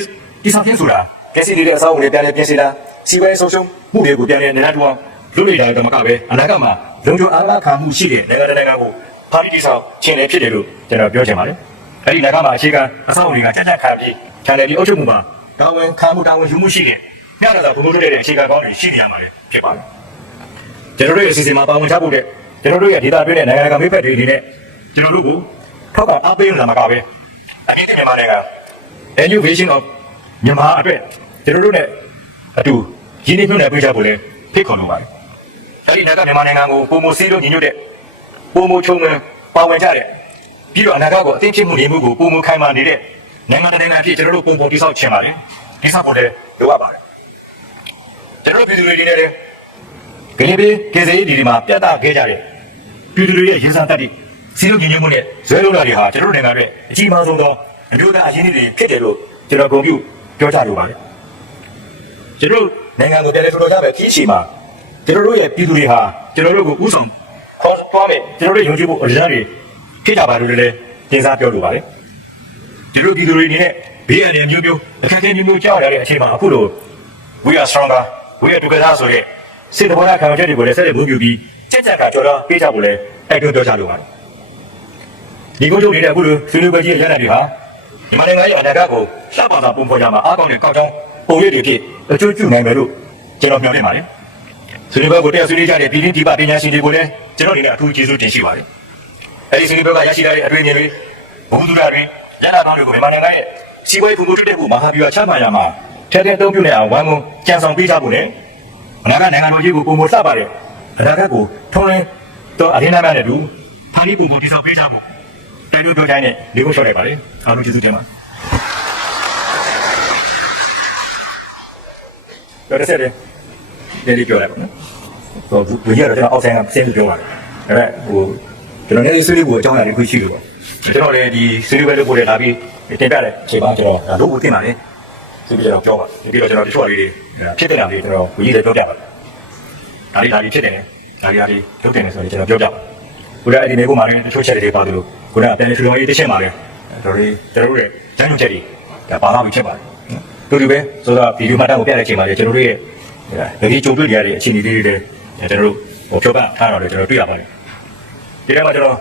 ဒီဆောင်ခင်းဆိုတာ ကဲစီတွေတဲ့အဆောက်အဦတွေပြန်လည်ပြင်ဆင်တာစီဝဲဆုံးရှုံးမှုတွေကိုပြန်လည်နည်းနည်းတူအောင်လုပ်နေတာကမကပဲအနာဂတ်မှာလုံခြုံအားလားခံမှုရှိတဲ့နိုင်ငံနိုင်ငံကိုဖာလီတီဆောင်ခြင်းလည်းဖြစ်တယ်လို့ကျွန်တော်ပြောချင်ပါတယ်။အဲဒီနိုင်ငံမှာအခြေခံအဆောက်အဦတွေကကြက်ကြက်ခံပြီးခြံတယ်ပြီးအုပ်ချုပ်မှုမှာတာဝန်ခံမှုတာဝန်ယူမှုရှိတဲ့ညတာသာဘုံဘုံတဲ့အခြေခံကောင်းတွေရှိနေရမှာလေဖြစ်ပါတယ်။ကျွန်တော်တို့ရဲ့အစီအစဉ်မှာပါဝင်ကြဖို့တဲ့ကျွန်တော်တို့ရဲ့ဒေတာတွင်းတဲ့နိုင်ငံတကာမိဖက်တွေအနေနဲ့ကျွန်တော်တို့ကိုထောက်ပံ့အားပေးလာမှာကပဲအမြင့်မြန်မာနိုင်ငံ innovation of မြန်မာအတွက် ကျွန်တော်တို့ ਨੇ အတူရင်းနှီးမြှုပ်နှံပေးကြဖို့လဲဖိတ်ခေါ်လိုပါတယ်။အဲဒီနိုင်ငံမြန်မာနိုင်ငံကိုပုံမစည်းလုံးညီညွတ်တဲ့ပုံမချုံငန်းပါဝင်ကြတဲ့ပြီးတော့အနာဂတ်ကိုအသိဖြစ်မှုနေမှုကိုပုံမခိုင်မာနေတဲ့နိုင်ငံတစ်နိုင်ငံအဖြစ်ကျွန်တော်တို့ပုံပေါ်တိဆောက်ချင်ပါတယ်။တိဆောက်ဖို့လည်းလိုအပ်ပါတယ်။ကျွန်တော်တို့ပြည်သူတွေနေနဲ့ကနေပြီးကေစေးဒီဒီမှာပြတ်သားခဲ့ကြတဲ့ပြည်သူတွေရဲ့ရင်စားတတ်တဲ့စီးလုံးညီညွတ်မှုနဲ့ဇွဲလုံးတာတွေဟာကျွန်တော်တို့နိုင်ငံရဲ့အကြီးမားဆုံးသောအမျိုးသားအရင်းအနှီးတွေဖြစ်တယ်လို့ကျွန်တော်ဂုဏ်ပြုပြောကြလိုပါတယ်။ ကျွန်တော်နိုင်ငံကိုပြန်လည်ထူထောင်ကြမယ်ခီးရှိမှာကျွန်တော်တို့ရဲ့ပြည်သူတွေဟာကျွန်တော်တို့ကိုဥဆောင်ခေါ်သွားမယ်ကျွန်တော်တို့ယုံကြည်ဖို့အရာတွေဖြစ်ကြပါလို့လည်းတင်စားပြောလိုပါတယ်ဒီလိုဒီလိုတွေအနေနဲ့ဘေးအန္တရာယ်မျိုးမျိုးအခက်အခဲမျိုးမျိုးကြောက်ရတဲ့အချိန်မှာအခုလို we are stronger we are together ဆိုတဲ့စေတဘောနာခံချက်တွေကိုလည်းဆက်လက်မှုပြုပြီးကြက်ကြက်ကကြော်တော့ပေးကြဖို့လည်းအဲ့တွန်းပြောချလိုပါတယ်ဒီကုန်းချုပ်နေတဲ့အခုလိုဆွေးနွေးပွဲကြီးရတဲ့တွေဟာမြန်မာနိုင်ငံရဲ့အနာဂတ်ကိုလှပတာပုံဖော်ကြမှာအားကောင်းတဲ့ကောက်ချောင်း ပုံရိပ်တွေဖြစ်အကျိုးပြုနိုင်မယ်လို့ကျွန်တော်မျှော်လင့်ပါတယ်ဆွေးနွေးပွဲကိုတက်ဆွေးနွေးကြတဲ့ပြည်တွင်းဒီပပညာရှင်တွေကိုလည်းကျွန်တော်အနေနဲ့အထူးကျေးဇူးတင်ရှိပါတယ်။အဲဒီဆွေးနွေးပွဲကရရှိလာတဲ့အတွေ့အကြုံတွေဘုံသူရတွေရလာကောင်းတွေကိုမြန်မာနိုင်ငံရဲ့စီးပွားရေးဖွံ့ဖြိုးတိုးတက်ဖို့မဟာဗျူဟာချမှတ်ရမှာထဲထဲတုံးပြုနေအောင်ဝိုင်းဝန်းကြံဆောင်ပေးကြဖို့နဲ့အနာဂတ်နိုင်ငံတော်ကြီးကိုပုံမစပါတဲ့အနာဂတ်ကိုထုံးလင်းတော့အရင်းနာများနဲ့တူဖာလီပုံကိုတိစောက်ပေးကြဖို့တိုင်တို့ပြောတိုင်းနဲ့ဒီကိုလျှော့လိုက်ပါတယ်။အားလုံးကျေးဇူးတင်ပါတယ်။ တော်တဲ့ဆက်တယ်ဒီလေးပြောလိုက်ပါနော်။ဟိုဘူးကြီးကတော့ကျွန်တော်အောက်ဆိုင်ကဆင်းပြီးပြောပါတယ်။ဒါပေမဲ့ဟိုကျွန်တော်လည်းဆွေးနွေးဖို့အကြောင်းအရာတွေခွင့်ရှိလို့ပေါ့။ကျွန်တော်လည်းဒီဆွေးနွေးပွဲလုပ်ဖို့လည်းလာပြီးတင်ပြတဲ့အချိန်မှာကျွန်တော်ဒါလုပ်ဖို့တင်ပါလေ။ဆိုပြီးကျွန်တော်ပြောပါ။ပြီးတော့ကျွန်တော်တချို့အရေးတွေဖြစ်တဲ့နေရာတွေကျွန်တော်ဘူးကြီးလည်းပြောပြပါ။ဒါလေးဒါလေးဖြစ်တယ်။ဒါလေးဒါလေးလုပ်တယ်ဆိုရင်ကျွန်တော်ပြောပြပါ။ခုနအဲ့ဒီနေကိုမှလည်းတချို့ချက်တွေပါတယ်လို့ခုနအပြန်ရွှေတော်ရေးတစ်ချက်မှလည်းတော်လေးကျွန်တော်တို့ရဲ့ဇာတ်ညွှန်ချက်တွေဒါပါလာပြီးဖြစ်ပါတယ်။ တူတူပဲဆိုတော့ဗီဒီယိုမှတ်တမ်းကိုပြတဲ့အချိန်မှာလည်းကျွန်တော်တို့ရဲ့ဗီဒီယိုကြုံတွေ့နေရတဲ့အခြေအနေလေးတွေလည်းကျွန်တော်တို့ဟိုဖြောပြထားတာလည်းကျွန်တော်တွေ့ရပါတယ်။ဒီထဲမှာကျွန်တော်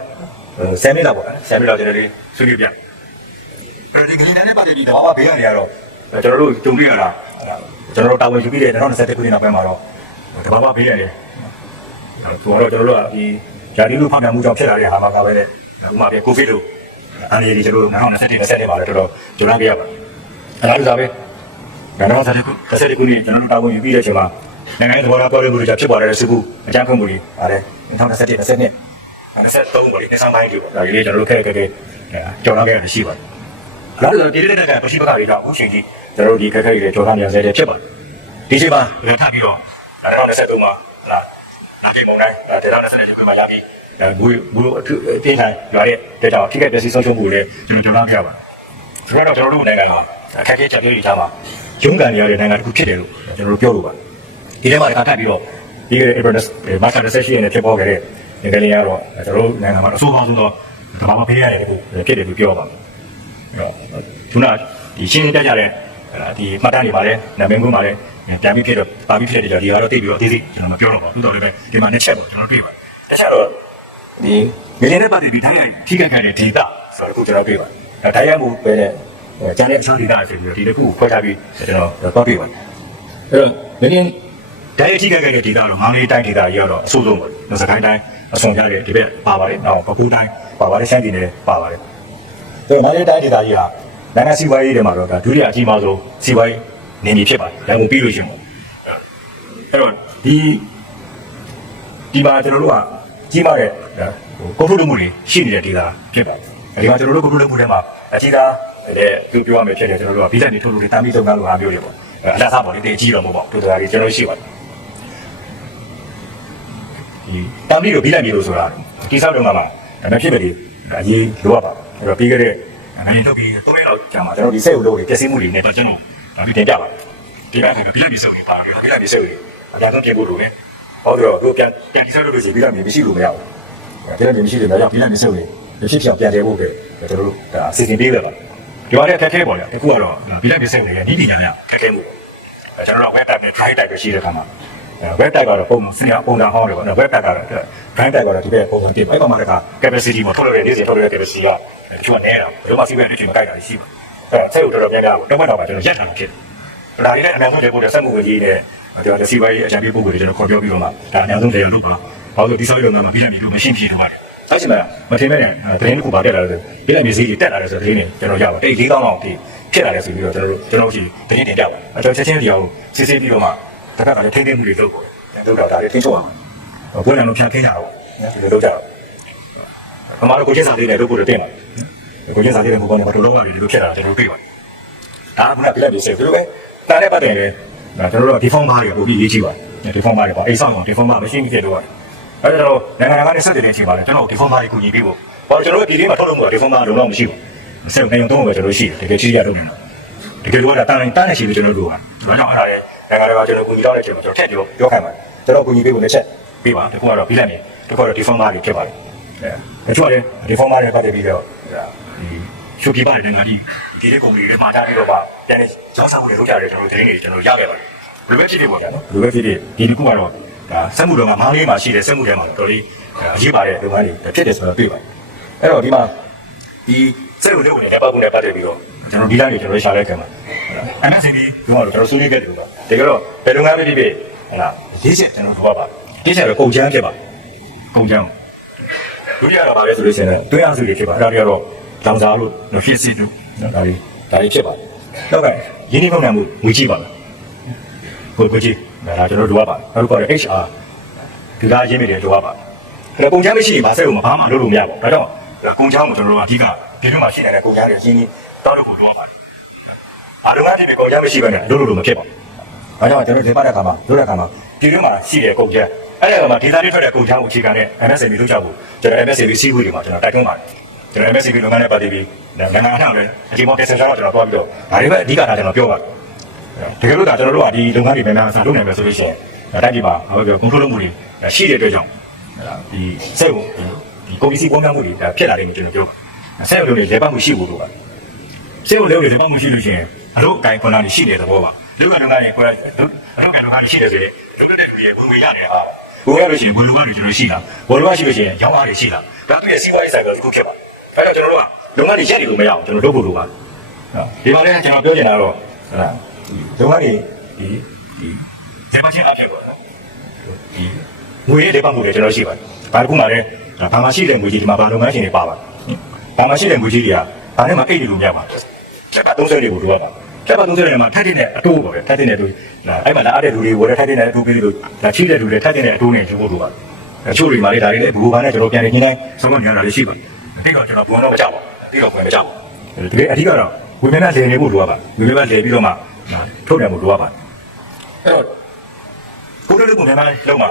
ဆယ်မိနစ်လောက်ပေါ့နော်ဆယ်မိနစ်လောက်ကျွန်တော်လေးဆွေးနွေးပြ။အဲဒီကလေးတန်းနဲ့ပတ်သက်ပြီးတော့ဘေးကနေရတော့ကျွန်တော်တို့ကြုံတွေ့ရတာကျွန်တော်တို့တာဝန်ယူပြီးတဲ့2021ခုနှစ်နောက်ပိုင်းမှာတော့တဘာဝဘေးရတယ်။အဲတော့ကျွန်တော်တို့ကဒီယာတီလူဖောက်ပြန်မှုကြောင့်ဖြစ်လာတဲ့ဟာမှာကပဲလေအခုမှပြန်ကိုဗစ်လို့အန်ရီကျွန်တော်တို့2021 20မှာလည်းတော်တော်ကြုံရခဲ့ရပါတယ်။အဲဒါလိုပဲ ဒါတော့ဆက်ခုဆက်ခုနှစ်ကျွန်တော်တို့တာဝန်ယူပြီးတဲ့အချိန်မှာနိုင်ငံရေးသဘောထားပြောလို့လို့ဖြစ်ပေါ်လာတဲ့စုခုအကြမ်းဖက်မှုတွေပါတယ်2021 20နှစ်23ပေါ့ဒီနှစ်ဆောင်ပိုင်းတွေပေါ့ဒါကြီးကျွန်တော်တို့ခက်ခက်ခက်ကြော်လာခဲ့ရရှိပါတယ်။နောက်တော့ဒီနေ့တက်ကပရှိပကတွေကအခုချိန်ကြီးကျွန်တော်တို့ဒီခက်ခက်တွေကြော်လာနေရဆဲဖြစ်ပါတယ်။ဒီချိန်မှာထပ်ပြီးတော့2023မှာလာနာကြည့်မုံတိုင်းဒေတာ20နှစ်ပြမှာရပြီးအဲဘူဘူအထူးအပြင်းထန်ရွာတဲ့ဒေတာထိခိုက်ပျက်စီးဆုံးရှုံးမှုတွေကျွန်တော်ကြော်လာခဲ့ရပါတယ်။ဒါကတော့ကျွန်တော်တို့နိုင်ငံကအခက်အခဲချက်တွေထားမှာ ရုန်းကန်နေရတဲ့နိုင်ငံတစ်ခုဖြစ်တယ်လို့ကျွန်တော်တို့ပြောလို့ပါဒီထဲမှာတခါထပ်ပြီးတော့ဒီက Everest Master Recession နဲ့ဖြစ်ပေါ်ခဲ့တဲ့ဒီကလေးကတော့ကျွန်တော်တို့နိုင်ငံမှာအဆိုးကောင်းဆုံးသောတဘာမဖေးရတယ်ကိုဖြစ်တယ်လို့ပြောပါမယ်အဲ့တော့ခုနဒီရှင်းရှင်းပြကြတဲ့ဒီမှတ်တမ်းတွေပါလေနာမည်ကုန်းပါလေပြန်ပြီးဖြစ်တော့ပါပြီးဖြစ်တဲ့ကြောင့်ဒီကတော့တိတ်ပြီးတော့အသေးစိတ်ကျွန်တော်မပြောတော့ပါဘူးတိုးတော်လည်းပဲဒီမှာနှစ်ချက်ပေါ့ကျွန်တော်တွေ့ပါတယ်တစ်ချက်တော့ဒီမီလီနဲ့ပတ်သက်ပြီးတိုင်းရိုက်ထိခိုက်ခဲ့တဲ့ data ဆိုတော့အခုကျွန်တော်တွေ့ပါတယ်အဲတိုင်းရိုက်မှုပဲတဲ့ ကျန်တဲ့အစား data ဆိုပြီးတော့ဒီတစ်ခုကိုခွဲခြားပြီးကျွန်တော်တော့တွေ့ပါတယ်အဲ့တော့မင်းဓာတ်ရိုက်ထိခိုက်ခဲ့တဲ့ဒေသတော့ငါးလေးတိုင်းဒေသကြီးကတော့အဆိုးဆုံးပေါ့။စကိုင်းတိုင်းအဆုံကြတဲ့ဒီဘက်ပါပါတယ်။နောက်ပကူတိုင်းပါပါတယ်ရှမ်းပြည်နယ်ပါပါတယ်။ဒါငါးလေးတိုင်းဒေသကြီးဟာနိုင်ငံစီးပွားရေးတွေမှာတော့ဒါဒုတိယအကြီးမားဆုံးစီးပွားရေးနေနေဖြစ်ပါတယ်။ဒါကိုပြီးလို့ရှိရင်ပေါ့။အဲ့တော့ဒီဒီမှာကျွန်တော်တို့ကကြီးမားတဲ့ဟိုကုန်ထုတ်လုပ်မှုတွေရှိနေတဲ့ဒေသဖြစ်ပါတယ်။ဒီမှာကျွန်တော်တို့ကုန်ထုတ်လုပ်မှုတွေမှာအကြီးသား တဲ့သူပြောရမယ်ဖြစ်တယ်ကျွန်တော်တို့ကဗီဇက်တွေထုတ်လို့တွေတမ်းပြီးသုံးကားလို့ဟာမျိုးတွေပေါ့။အလားစားပေါ့လေတေးကြီးတော့မဟုတ်ပါဘူး။တို့တော်ကြီးကျွန်တော်ရှိပါတယ်။ဒီတမ်းပြီးတော့ဗီလိုက်ပြီလို့ဆိုတာဒီဆောက်တော့မှမဖြစ်မနေအရေးလိုအပ်ပါအဲ့တော့ပြီးခဲ့တဲ့နိုင်ငံထုတ်ပြီးသုံးရက်လောက်ကြာမှာကျွန်တော်ဒီစိတ်ကိုလို့ပြည့်စည်မှုတွေနဲ့တော့ကျွန်တော်ဒါပြီးတင်ပြပါဒီကနေ့ဗီလိုက်ပြီစုပ်နေပါတယ်ဗီလိုက်ပြီစုပ်နေအများဆုံးပြင်ဖို့လိုတယ်ဟောတော့တို့ပြန်ပြန်ဒီဆောက်လို့ရှိရင်ဗီလိုက်ပြီမရှိလို့မရဘူးဗီလိုက်ပြီမရှိလို့မရဗီလိုက်ပြီစုပ်နေဖြစ်ဖြစ်ပြန်တယ်ဖို့ပဲကျွန်တော်တို့ဒါအစီအစဉ်ပေးတယ်ပါ ပြောရတဲ့အခက်အခဲပေါ့လေအခုကတော့ဗီလိုက်ပြီစုပ်နေရဲ့ဤပညာနဲ့အခက်အခဲမှုပေါ့ကျွန်တော်တို့ web type နဲ့ dry type ပဲရှိတဲ့ခါမှာ web type ကတော့ပုံစံပုံစံဟောင်းတယ်ပေါ့နော် web type ကတော့ brand type ကတော့ဒီဘက်ပုံစံတင်အဲ့ပေါ်မှာတခါ capacity မှာထုတ်လို့ရနေစီထုတ်လို့ရတဲ့ capacity ကတချို့နဲတာဘယ်လိုမှစီးပွားရေးတွေမကြိုက်တာရှိပါအဲဆက်ကိုတော်တော်များများတော့ဘက်တော့မှကျွန်တော်ရက်ထားဖြစ်ဒါလေးနဲ့အများဆုံးတေပို့တဲ့စက်မှုဝင်ကြီးနဲ့ကျွန်တော်စီးပွားရေးအကြံပေးပုဂ္ဂိုလ်တွေကျွန်တော်ခေါ်ပြောပြီးတော့မှဒါအများဆုံးတေရလို့ပါဘာလို့ဒီဆောက်ရုံကမှပြီးလိုက်ပြီလို့မရှိဖြစ်တော့ပါ တယ်အဲ့ဒီမှာမထင်မဲ့တဲ့တင်းတစ်ခုပါတက်လာတယ်ပြီးလိုက်မြေစည်းတက်လာတယ်ဆိုတဲ့တင်းနဲ့ကျွန်တော်ရပါတိတ်၄000လောက်ဖြစ်ဖြစ်လာတယ်ဆိုပြီးတော့ကျွန်တော်တို့ကျွန်တော်ရှိတင်းတင်ပြပါအဲ့တော့ချက်ချင်းဒီအောင်စစ်စစ်ပြီးတော့မှတခါကလည်းထိန်းသိမ်းမှုတွေလုပ်ပေါ့လုပ်တော့ဒါတွေထိန်းချုပ်အောင်ဘွဲ့လန်လို့ဖြတ်ခင်းကြတော့ဒီလိုလုပ်ကြတော့အမှားတော့ကိုချင်းစာလေးနဲ့လုပ်ဖို့တင်ပါကိုချင်းစာလေးနဲ့ဘုကောင်းနဲ့မတော်တော့ဘူးဒီလိုဖြစ်လာတာကျွန်တော်တွေ့ပါတယ်ဒါကခုနပြလက်ပြီးစေဒီလိုပဲတားတဲ့ပတ်တယ်လေဒါကျွန်တော်တို့ဒီဖုန်းမားတွေကပိုပြီးရေးကြည့်ပါတယ်ဒီဖုန်းမားတွေပေါ့အိမ်ဆောင်အောင်ဒီဖုန်းမားမရှိဖြစ်တော့ အဲ့ဒါတော့နိုင်ငံတကာနဲ့ဆက်သွယ်နေချိန်ပါလေကျွန်တော်ဒီဖုန်းမားတွေကိုညီပေးဖို့ဘာလို့ကျွန်တော်တို့ပြည်လေးမှာထုတ်လို့မလို့ဒီဖုန်းမားလုံးဝမရှိဘူးဆက်နေုံတော့ပဲကျွန်တော်ရှိတယ်တကယ်ကြီးရတော့နေတော့တကယ်လို့ကတားတိုင်းတားနေရှိလို့ကျွန်တော်တို့ကဒါကြောင့်အဲ့ဒါလေနိုင်ငံတကာကျွန်တော်ကူညီတော့တဲ့ချိန်မှာကျွန်တော်ထည့်ပြောပြောခိုင်းပါတယ်ကျွန်တော်ကူညီပေးဖို့လက်ချက်ပေးပါတခုကတော့ပြီးလိုက်နေတခုကတော့ deformer တွေဖြစ်ပါတယ်အဲတချို့ကလည်း deformer တွေပတ်သက်ပြီးတော့ဒီရှုပ်ပြပါတယ်ငါဒီဒီလေးကုမ္ပဏီတွေမှာကြားပြီးတော့ပါပြန်နေကျောင်းဆောင်မှုတွေလုပ်ကြတယ်ကျွန်တော်သတင်းတွေကျွန်တော်ရခဲ့ပါတယ်ဘယ်လိုပဲဖြစ်ဖြစ်ပေါ့ဗျာနော်ဘယ်လိုပဲဖြစ်ဖြစ်ဒီတစ်ခုကတော့ ဒါစက်မှုတော်မှာမားလေးမှာရှိတဲ့စက်မှုတွေမှာတော်လေးအရေးပါတဲ့လုပ်ငန်းတွေဖြစ်တယ်ဆိုတော့တွေ့ပါတယ်အဲ့တော့ဒီမှာဒီစက်ရုံလေးဝင်တဲ့ပတ်ကူနဲ့ပတ်သက်ပြီးတော့ကျွန်တော်ဒီတိုင်းတွေကျွန်တော်ရှာလိုက်ခဲ့မှာ MSCB ကတော့ကျွန်တော်ဆွေးနွေးခဲ့တယ်လို့တကယ်တော့ဘယ်လုပ်ငန်းပဲဖြစ်ဖြစ်ဟဲ့လားဒီချက်ကျွန်တော်ပြောပါဒီချက်ပဲကုန်ချမ်းဖြစ်ပါကုန်ချမ်းဒုတိယကပါလဲဆိုလို့ရှိရင်တွင်းအားစုတွေဖြစ်ပါအဲ့ဒါတွေကတော့လောင်စာလို့ဖြစ်စစ်တို့ဒါတွေဒါတွေဖြစ်ပါတယ်နောက်ကရင်းနှီးမြှုပ်နှံမှုငွေကြည့်ပါလားဘယ်ဘယ်ကြည့် ဒါကျွန်တော်တို့ကပါနောက်တစ်ခုက HR ဒီလားရင်းမိတယ်တို့ကပါအဲ့ကုန်ချမ်းမရှိရင်မဆက်လို့မဘာမှလုပ်လို့မရပါဘူးဒါကြောင့်ကုန်ချမ်းကိုကျွန်တော်တို့ကအဓိကပြည်တွင်းမှာရှိနေတဲ့ကုန်ချမ်းတွေရင်းနှီးတောက်လို့ဖို့လိုပါတယ်အားလုံးကဒီကုန်ချမ်းမရှိဘဲနဲ့လုပ်လို့လို့မဖြစ်ပါဘူး။ဒါကြောင့်ကျွန်တော်ဒီပတ်တဲ့အခါမှာလုပ်တဲ့အခါမှာပြည်တွင်းမှာရှိတဲ့ကုန်ချမ်းအဲ့ဒီအခါမှာဒေသတွေထွက်တဲ့ကုန်ချမ်းကိုအခြေခံတဲ့ MSCB လုပ်ကြဖို့ကျွန်တော် MSCB စီးပွားတွေမှာကျွန်တော်တိုက်တွန်းပါတယ်။ကျွန်တော် MSCB လုပ်ငန်းနဲ့ပတ်သက်ပြီးနိုင်ငံအနှံ့လည်းအချိန်ပေါ်တင်ဆက်ကြတော့ကျွန်တော်ပြောပြီးတော့ဒါတွေပဲအဓိကထားကျွန်တော်ပြောပါတယ်။ တကယ်လို့ဒါကျွန်တော်တို့ကဒီလုပ်ငန်းတွေများများဆက်လုပ်နိုင်မယ်ဆိုလို့ရှိရင်တိုက်ဒီမှာဟောပြော control လုပ်မှုတွေရှိတဲ့အတွက်ကြောင့်ဒီစိတ်ကိုဒီကုန်ပစ္စည်းပေါ်များမှုတွေဖြစ်လာတယ်လို့ကျွန်တော်ပြောပါတယ်။ဆက်ရုံတွေလေပတ်မှုရှိဖို့လိုပါတယ်။စေကိုလုံးတွေဒီမှမရှိလို့ရှိရင်အလုပ်အကိုင်ခွန်လာနေရှိတဲ့သဘောပါလူကလည်းငါနေခွန်အလုပ်ကိုင်တော့ငါရှိတယ်ဆိုရင်လုပ်တဲ့လူတွေဝင်ဝင်ရတယ်ဟာဘိုးရလို့ရှိရင်ဘိုးလူကတွေကျွန်တော်ရှိတာဘိုးလူကရှိလို့ရှိရင်ရောင်းအားတွေရှိတာဒါသူရဲ့စီးပွားရေးဆိုင်ကတစ်ခုဖြစ်ပါအဲတော့ကျွန်တော်တို့ကလုပ်ငန်းတွေရက်တွေကိုမရအောင်ကျွန်တော်လုပ်ဖို့လိုပါဒီမှာလည်းကျွန်တော်ပြောချင်တာတော့ဟုတ်လား လုပ်ငန်းတွေဒီဒီဒေမချင်းအဖြစ်ပါဒီငွေရဲ့ဒေပတ်မှုတွေကျွန်တော်ရှိပါတယ်ဘာတစ်ခုမှလည်းဘာမှရှိတဲ့ငွေကြီးဒီမှာဘာလုပ်ငန်းရှင်တွေပါပါဘာမှရှိတဲ့ငွေကြီးတွေကဘာနဲ့မှအိတ်တွေလို့မရပါဘူးချက်ပါ30တွေကိုတို့ရပါချက်ပါ30တွေမှာထိုက်တဲ့အတိုးပေါ့ဗျထိုက်တဲ့တို့အဲ့မှာလာအပ်တဲ့လူတွေဝယ်တဲ့ထိုက်တဲ့အတိုးပေးလို့ဒါချိတဲ့လူတွေထိုက်တဲ့အတိုးနဲ့ယူဖို့တို့ပါအချို့တွေမှာလေဒါတွေလည်းဘူဘာနဲ့ကျွန်တော်ပြန်နေနေတိုင်းဆုံးမနေရတာလေးရှိပါတယ်တိတော့ကျွန်တော်ဘုံတော့မကြောက်ပါဘူးတိတော့ဘုံမကြောက်ဘူးဒီအဓိကတော့ဝိမင်းနဲ့လည်နေဖို့တို့ရပါဝိမင်းကလည်ပြီးတော့မှ ထုတ်တယ်ဖို့တို့ရပါအဲ့တော့ကိုယ်တို့ကလည်းလုံးမှာ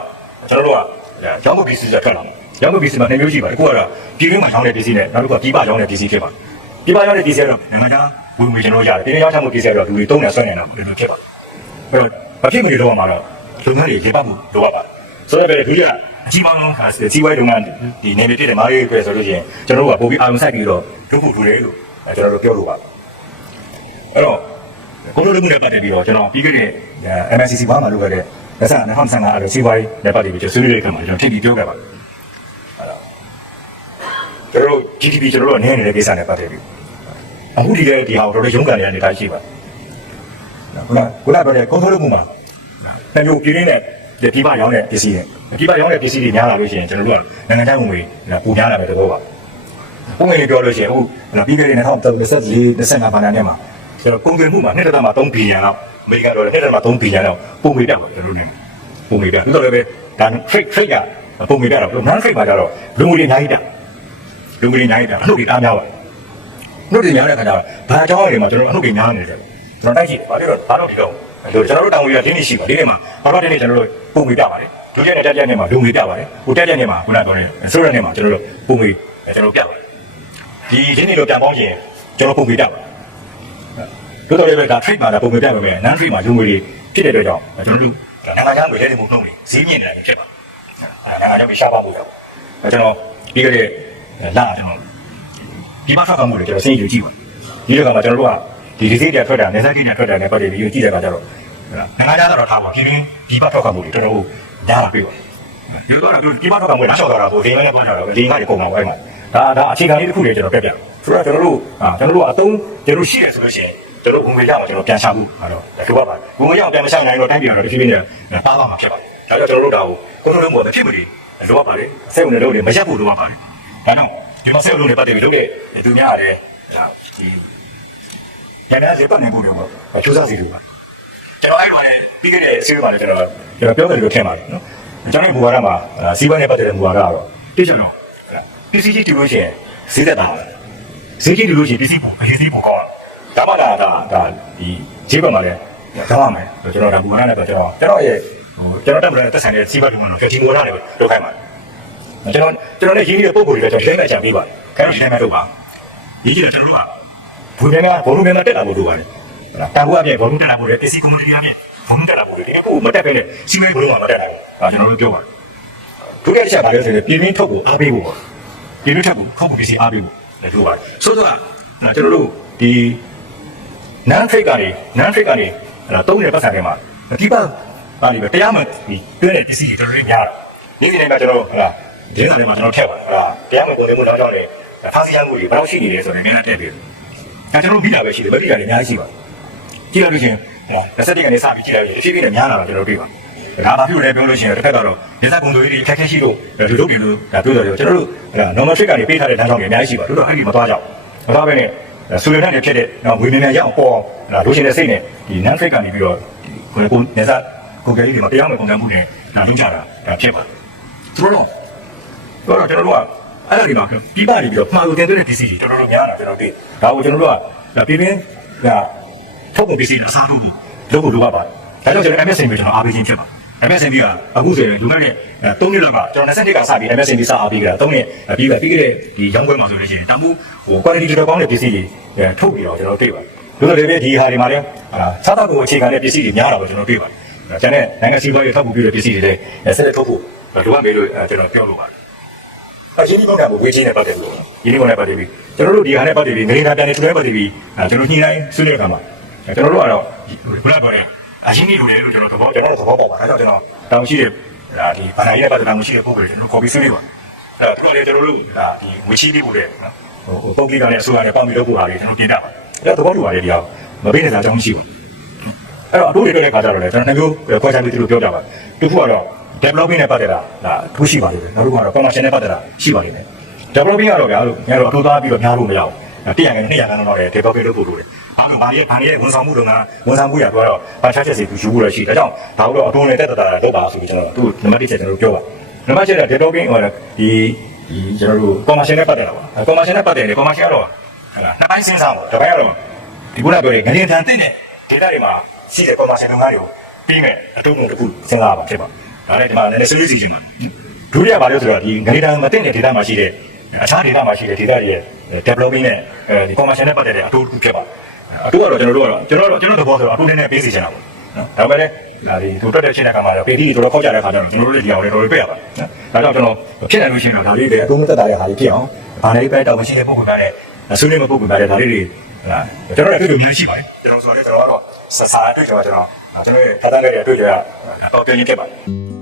ကျွန်တော်တို့ကရောင်းဖို့ပစ္စည်းတွေထွက်လာရောင်းဖို့ပစ္စည်းမှာနှစ်မျိုးရှိပါတယ်အခုကတော့ပြည်တွင်းမှာရောင်းတဲ့ပစ္စည်းနဲ့နောက်တစ်ခုကပြည်ပရောင်းတဲ့ပစ္စည်းဖြစ်ပါတယ်ဒီပါရောက်တဲ့ဒီဆဲတော့နိုင်ငံခြားဝင်ဝင်ကျွန်တော်ရတယ်ဒီနေ့ရောက်ချမှုဒီဆဲတော့လူတွေတုံးနေဆွဲနေတာဘယ်လိုဖြစ်ပါလဲအဲ့တော့မဖြစ်မနေတော့မှာတော့လုပ်ငန်းတွေရေပတ်မှုလိုအပ်ပါတယ်ဆိုတော့ပဲဒီကအကြီးမားဆုံးခါစီဝိုင်းလုပ်ငန်းဒီနေပြည်တော်မားရေးပဲဆိုလို့ရှိရင်ကျွန်တော်တို့ကပိုပြီးအာရုံစိုက်ပြီးတော့လုပ်ဖို့လိုတယ်လို့ကျွန်တော်တို့ပြောလို့ပါအဲ့တော့ ကိုလိုလုပ်မှုနဲ့ပတ်သက်ပြီးတော့ကျွန်တော်ပြီးခဲ့တဲ့ MSCC ဘာမှလုပ်ခဲ့တဲ့လက်ဆက်2015အဲ့လိုစီဝိုင်းနဲ့ပတ်သက်ပြီးကျွန်တော်ဆွေးနွေးတဲ့အခါမှာကျွန်တော်ထပ်ပြီးပြောခဲ့ပါတယ်အဲ့တော့ကျွန်တော်တို့ GDP ကျွန်တော်တို့အနေနဲ့ကိစ္စနဲ့ပတ်သက်ပြီးအခုဒီလေဒီဟာကိုတော်တော်ရုန်းကန်နေတဲ့အနေအထားရှိပါခုနခုနပြောတဲ့ကုန်းထုတ်လုပ်မှုမှာတမျိုးပြင်းနေတဲ့ဒီပရောင်းတဲ့ပစ္စည်းတွေဒီပရောင်းတဲ့ပစ္စည်းတွေများလာလို့ရှိရင်ကျွန်တော်တို့ကနိုင်ငံခြားဝင်ငွေပူများလာမယ်တဘောပါပုံငယ်လေးပြောလို့ရှိရင်အခုပြီးခဲ့တဲ့2024 25ဘဏ္ဍာနဲ့မှာ ကျွန်တော်ကုန်သွယ်မှုမှာ2.3ဘီလီယံလောက်အမေရိကန်ဒေါ်လာ2.3ဘီလီယံလောက်ပုံငွေတက်ပါကျွန်တော်တို့နေပုံငွေတက်ပြီးတော့လည်းပဲဒါ trade trade ကပုံငွေတက်တော့ non trade မှာကျတော့လူငွေတွေအများကြီးတက်လူငွေတွေအများကြီးတက်အလုပ်တွေအားများပါတယ်နှုတ်တွေများတဲ့ခါကျတော့ဘာအကြောင်းအရာတွေမှာကျွန်တော်အနှုတ်တွေများနေတယ်ကျွန်တော်တိုက်ကြည့်ဘာလို့လဲဘာလို့ဒီတော့လို့ကျွန်တော်တို့တောင်ဝေးကတင်းနေရှိပါဒီနေ့မှာဘာလို့တင်းနေကျွန်တော်တို့ပုံငွေပြပါတယ်ဒုတိယနဲ့တတိယနဲ့မှာဒုံငွေပြပါတယ်ဟိုတတိယနဲ့မှာခုနကပြောနေဆိုရနဲ့မှာကျွန်တော်တို့ပုံငွေကျွန်တော်ပြပါတယ်ဒီရင်းနေလို့ပြန်ပေါင်းရင်ကျွန်တော်ပုံငွေပြပါတယ် တို့တော်လည်းပဲဒါ trade မှာဒါပုံငွေပြပါမယ် non trade မှာဒုံငွေတွေဖြစ်တဲ့အတွက်ကြောင့်ကျွန်တော်တို့နိုင်ငံခြားငွေလဲနေမှုနှုန်းတွေဈေးမြင့်နေတာဖြစ်ပါတယ်နိုင်ငံခြားငွေရှားပါမှုကြောင့်ကျွန်တော်ပြီးခဲ့တဲ့လကျွန်တော်ဒီမှာထွက်သွားမှုတွေကျွန်တော်စိတ်ယူကြည့်ပါဒီလိုကမှကျွန်တော်တို့ကဒီဒီစိတ်တွေထွက်တာနေစားကြီးတွေထွက်တာနဲ့ပတ်သက်ပြီးယူကြည့်တဲ့အခါကျတော့နိုင်ငံခြားကတော့ထားပါပြည်တွင်းဒီမှာထွက်သွားမှုတွေတော်တော်ညားလာပြီပါဒီလိုတော့ဒီမှာထွက်သွားမှုတွေနောက်လျှောက်သွားတာကိုဒီလိုနဲ့ပြောကြတော့ဒီငါတွေပုံမှာအဲ့မှာဒါဒါအခြေခံလေးတစ်ခုတွေကျွန်တော်ပြပြဆိုတော့ကျွန်တော်တို့အာကျွန်တော်တို့ကအတုံးကျွန်တော်ရှိတယ်ဆိုလို့ရှိရင် ကျွန်တော်ဝင်ရမှာကျွန်တော်ပြန်ရှာမှုအဲ့တော့ဒီပါပါဝင်ရအောင်ပြန်မရှာနိုင်တော့တိုင်းပြည်တော့ဒီဖြစ်နေတယ်ပါပါမှာဖြစ်ပါတယ်ဒါကြောင့်ကျွန်တော်တို့ဒါကိုကိုယ်တို့လုံးပေါ်ဖြစ်မှုတွေလိုအပ်ပါတယ်စိတ်ဝင်လို့တွေမရက်ဖို့လိုအပ်ပါတယ်ဒါတော့ဒီမှာဆက်လို့နေပတ်တယ်ပြီးလုပ်တဲ့သူများရတယ်ဒီရန်ရစေပတ်နေဖို့မျိုးပေါ့ကျိုးစားစီလို့ပါကျွန်တော်အဲ့လိုလည်းပြီးခဲ့တဲ့အစည်းအဝေးမှာလည်းကျွန်တော်ကျွန်တော်ပြောတယ်လို့ထင်ပါတယ်နော်ကျွန်တော်ဘူဝါဒမှာစီးပွားရေးပတ်သက်တဲ့ဘူဝါဒကတော့တိကျတော့ PCG တူလို့ရှိရင်ဈေးသက်တာဈေးကြီးတူလို့ရှိရင် PC ပုံအရေးကြီးပုံကောင်း ဒါမှဒါဒါဒါဒီဈေးပတ်မှာလည်းတောင်းရမယ်ကျွန်တော်ဒါဘူဝါဒနဲ့တော့ကျွန်တော်ကျွန်တော်ရဲ့ဟိုကျွန်တော်တက်မလို့တက်ဆိုင်တဲ့စီးပွားရေးမှာတော့ဒီဘူဝါဒနဲ့ပဲလုပ်ခိုင်းပါတယ်ကျွန်တော်ကျွန်တော်လည်းရင်းနှီးတဲ့ပုံကိုယ်တွေလည်းကျွန်တော်ရှင်းမဲ့ချန်ပေးပါတယ်ခင်ဗျာရှင်းမဲ့လုပ်ပါရင်းကြီးတယ်ကျွန်တော်တို့ကဘူမြန်ကဘုံလူမြန်ကတက်လာဖို့လိုပါတယ်တာဘူးအပြင်ဘုံလူတက်လာဖို့လည်း PC community အပြင်ဘုံတက်လာဖို့ဒီကဘုံမတက်ပဲနဲ့စီးပွားရေးဘုံလုံးမှာမတက်လာဘူးဒါကျွန်တော်တို့ပြောပါတယ်ဒုတိယတစ်ချက်ပါလဲဆိုရင်ပြည်ရင်းထုတ်ကိုအားပေးဖို့ပေါ့ပြည်ရင်းထုတ်ကိုခောက်ဖို့ပစ္စည်းအားပေးဖို့လည်းတို့ပါတယ်ဆိုတော့ကျွန်တော်တို့ဒီ non trade ကနေ non trade ကနေအဲ့တော့တုံးနေတဲ့ပတ်စံတွေမှာဒီပတ်ပါလိပဲတရားမှဒီတွင်းတဲ့ပစ္စည်းတွေတော်တော်လေးများတာနေ့စဉ်တိုင်းမှာကျွန်တော်ဟလာဒီနေ့မှာကျွန်တော်ထည့်ပါဟလာတရားမှပုံနေမှုတော့ကြောင့်လေဖားစီရမှုတွေဘယ်တော့ရှိနေလဲဆိုတော့နည်းနည်းထည့်ပြီးအဲကျွန်တော်ပြီးတာပဲရှိတယ်ဗတိတာလည်းအများကြီးရှိပါတယ်ကြည့်ရလို့ချင်းဟလာလက်ဆက်တွေကနေစပြီးကြည့်လိုက်ရင်အဖြစ်ဖြစ်နဲ့များလာတာကျွန်တော်တွေ့ပါဒါမှပြုလဲပြောလို့ရှိရင်တစ်ခါတော့နေစားပုံသွေးတွေခက်ခဲရှိလို့လူလုပ်ပြင်လို့ဒါပြောတော့ကျွန်တော်တို့ဟလာ normal trick ကနေပေးထားတဲ့လမ်းကြောင်းတွေအများကြီးရှိပါတို့တော့အဲ့ဒီမသွားကြဘူးမသွားဘဲနဲ့ ဆူလန်နဲ့ဖြစ်တဲ့ဝေမြင်မြန်ရအောင်ပေါ်လာလို့ရှိရင်စိတ်နဲ့ဒီ non trick ကနေပြီးတော့ကိုယ်ကိုနေစားကိုယ်ကလေးတွေမတရားမဲ့ပုံစံမှုနဲ့ဒါလုပ်ကြတာဒါဖြစ်ပါသူတို့တော့တော့ကျွန်တော်တို့ကအဲ့ဒါဒီမှာပြီးပါနေပြီးတော့မှားလို့တင်သွင်းတဲ့ DC တွေတော်တော်များတာကျွန်တော်တွေ့ဒါကိုကျွန်တော်တို့ကဒါပြင်းပြင်းဒါထုတ်ကုန်ပစ္စည်းအစားထိုးလုပ်ဖို့လိုပါပါတယ်ဒါကြောင့်ကျွန်တော် MSN ပဲကျွန်တော်အားပေးခြင်းဖြစ်ပါ MSN ကအခုဆိုရင်လူငယ်နဲ့3နှစ်လောက်ကကျွန်တော်20နှစ်ကစပြီး MSN စအားပေးကြတာ3နှစ်ပြီးပြီးခဲ့တဲ့ဒီရောင်းပွဲမှာဆိုလို့ရှိရင်တမှုဟို quality တော်တော်ကောင်းတဲ့ပစ္စည်းတွေထုတ်ပြီးတော့ကျွန်တော်တွေ့ပါတယ်တို့လည်းပဲဒီဟာတွေမှာလည်းစားတော့ကိုအခြေခံတဲ့ပစ္စည်းတွေများတာပေါ့ကျွန်တော်တွေ့ပါတယ်ကျန်တဲ့နိုင်ငံစီးပွားရေးထောက်ပံ့ပေးတဲ့ပစ္စည်းတွေလည်းဆက်လက်ထုတ်ဖို့လိုအပ်မယ်လို့ကျွန်တော်ပြောလိုပါတယ်အရင်ဒီကောင်ကဝေးချင်းနဲ့ပတ်သက်လို့ဒီနေ့ကောင်နဲ့ပတ်သက်ပြီးကျွန်တော်တို့ဒီဟာနဲ့ပတ်သက်ပြီးနေရာပြန်နေထူတဲ့ပတ်သက်ပြီးကျွန်တော်ညှိနှိုင်းဆွေးနွေးခါမှာကျွန်တော်တို့ကတော့ဘယ်လိုပြောလဲ အရင်ဒီလိုလေလို့ကျွန်တော်သဘောကျွန်တော်သဘောပေါက်ပါဒါကြောင့်ကျွန်တော်တောင်းရှိတဲ့ဒါဒီဘာသာရေးနဲ့ပတ်သက်တာမရှိတဲ့ပုံစံကျွန်တော်ကော်ပီဆွေးနွေးပါအဲ့တော့သူကလေကျွန်တော်တို့ဒါဒီဝေချီးပြီးပို့တဲ့ဟိုပုံကိကနဲ့အစိုးရနဲ့ပေါင်းပြီးလုပ်ဖို့ဟာလေကျွန်တော်ပြင်တတ်ပါအဲ့တော့သဘောတူပါတယ်ဒီဟာမပေးနေတာအကြောင်းမရှိဘူးအဲ့တော့အတိုးတွေတွေ့တဲ့ခါကျတော့လေကျွန်တော်နှစ်မျိုးခွဲခြားပြီးသူတို့ပြောကြပါတူဖို့ကတော့ developing နဲ့ပတ်သက်တာဒါထူးရှိပါလိမ့်မယ်နောက်တစ်ခုကတော့ commercial နဲ့ပတ်သက်တာရှိပါလိမ့်မယ် developing ကတော့ဗျာလို့ညတော့အထူးသားပြီးတော့များလို့မရဘူးတရံငယ်နဲ့200ခန်းတော့လည်း developing လုပ်ဖို့လိုတယ် ဘာလို့ဘာရဲ့ဘာရဲ့ဝန်ဆောင်မှုလုပ်ငန်းဝန်ဆောင်မှုရတော့ဘာချချက်စီသူယူဖို့ရရှိဒါကြောင့်ဒါတော့အတုံးနဲ့တက်တက်တာလုပ်ပါဆိုပြီးကျွန်တော်သူနံပါတ်1ချက်ကျွန်တော်တို့ပြောပါနံပါတ်7က developing ဟိုဒီဒီကျွန်တော်တို့ commercial နဲ့ပတ်သက်တာပါ commercial နဲ့ပတ်သက်တယ် commercial ကတော့ဟလာနှစ်ပိုင်းစဉ်းစားပါတစ်ပိုင်းကတော့ဒီခုနပြောတဲ့ငလျင်တန်တဲ့ data တွေမှာရှိတဲ့ commercial လုပ်ငန်းတွေကိုပြီးမဲ့အတုံးတစ်ခုစဉ်းစားပါဖြစ်ပါဒါလည်းဒီမှာလည်းဆွေးနွေးစီချင်ပါဒုတိယဘာလို့ဆိုတော့ဒီငလျင်တန်မတဲ့ data မှာရှိတဲ့အခြား data မှာရှိတဲ့ data တွေရဲ့ developing နဲ့အဲဒီ commercial နဲ့ပတ်သက်တဲ့အတူတူဖြစ်ပါ အတူကတော့ကျွန်တော်တို့ကတော့ကျွန်တော်တို့ကျွန်တော်သဘောဆိုတော့အတူနဲ့ပေးစီချင်တာပေါ့နော်ဒါပေမဲ့လည်းဒါဒီသူတက်တဲ့ချိန်တဲ့ခါမှာတော့ပေတီတော်တော်ခောက်ကြတဲ့ခါကျတော့ကျွန်တော်တို့လည်းဒီအောင်လည်းတော်တော်ပြရပါနော်ဒါကြောင့်ကျွန်တော်ဖြစ်နိုင်လို့ရှိရင်တော့ဒါလေးတွေအတူမတက်တာတဲ့ဟာလေးဖြစ်အောင်ဘာလေးပဲတောင်းမရှိတဲ့ပုံစံနဲ့အဆွေးနွေးမပုံစံနဲ့ဒါလေးတွေဟာကျွန်တော်လည်းအတွေ့အကြုံများရှိပါတယ်ကျွန်တော်ဆိုတော့ကျွန်တော်ကတော့စစာအတွေ့အကြုံကျွန်တော်ကျွန်တော်ရဲ့ဖတ်တမ်းခဲ့တဲ့အတွေ့အကြုံကတော့တော်တော်ကြီးဖြစ်ပါတယ်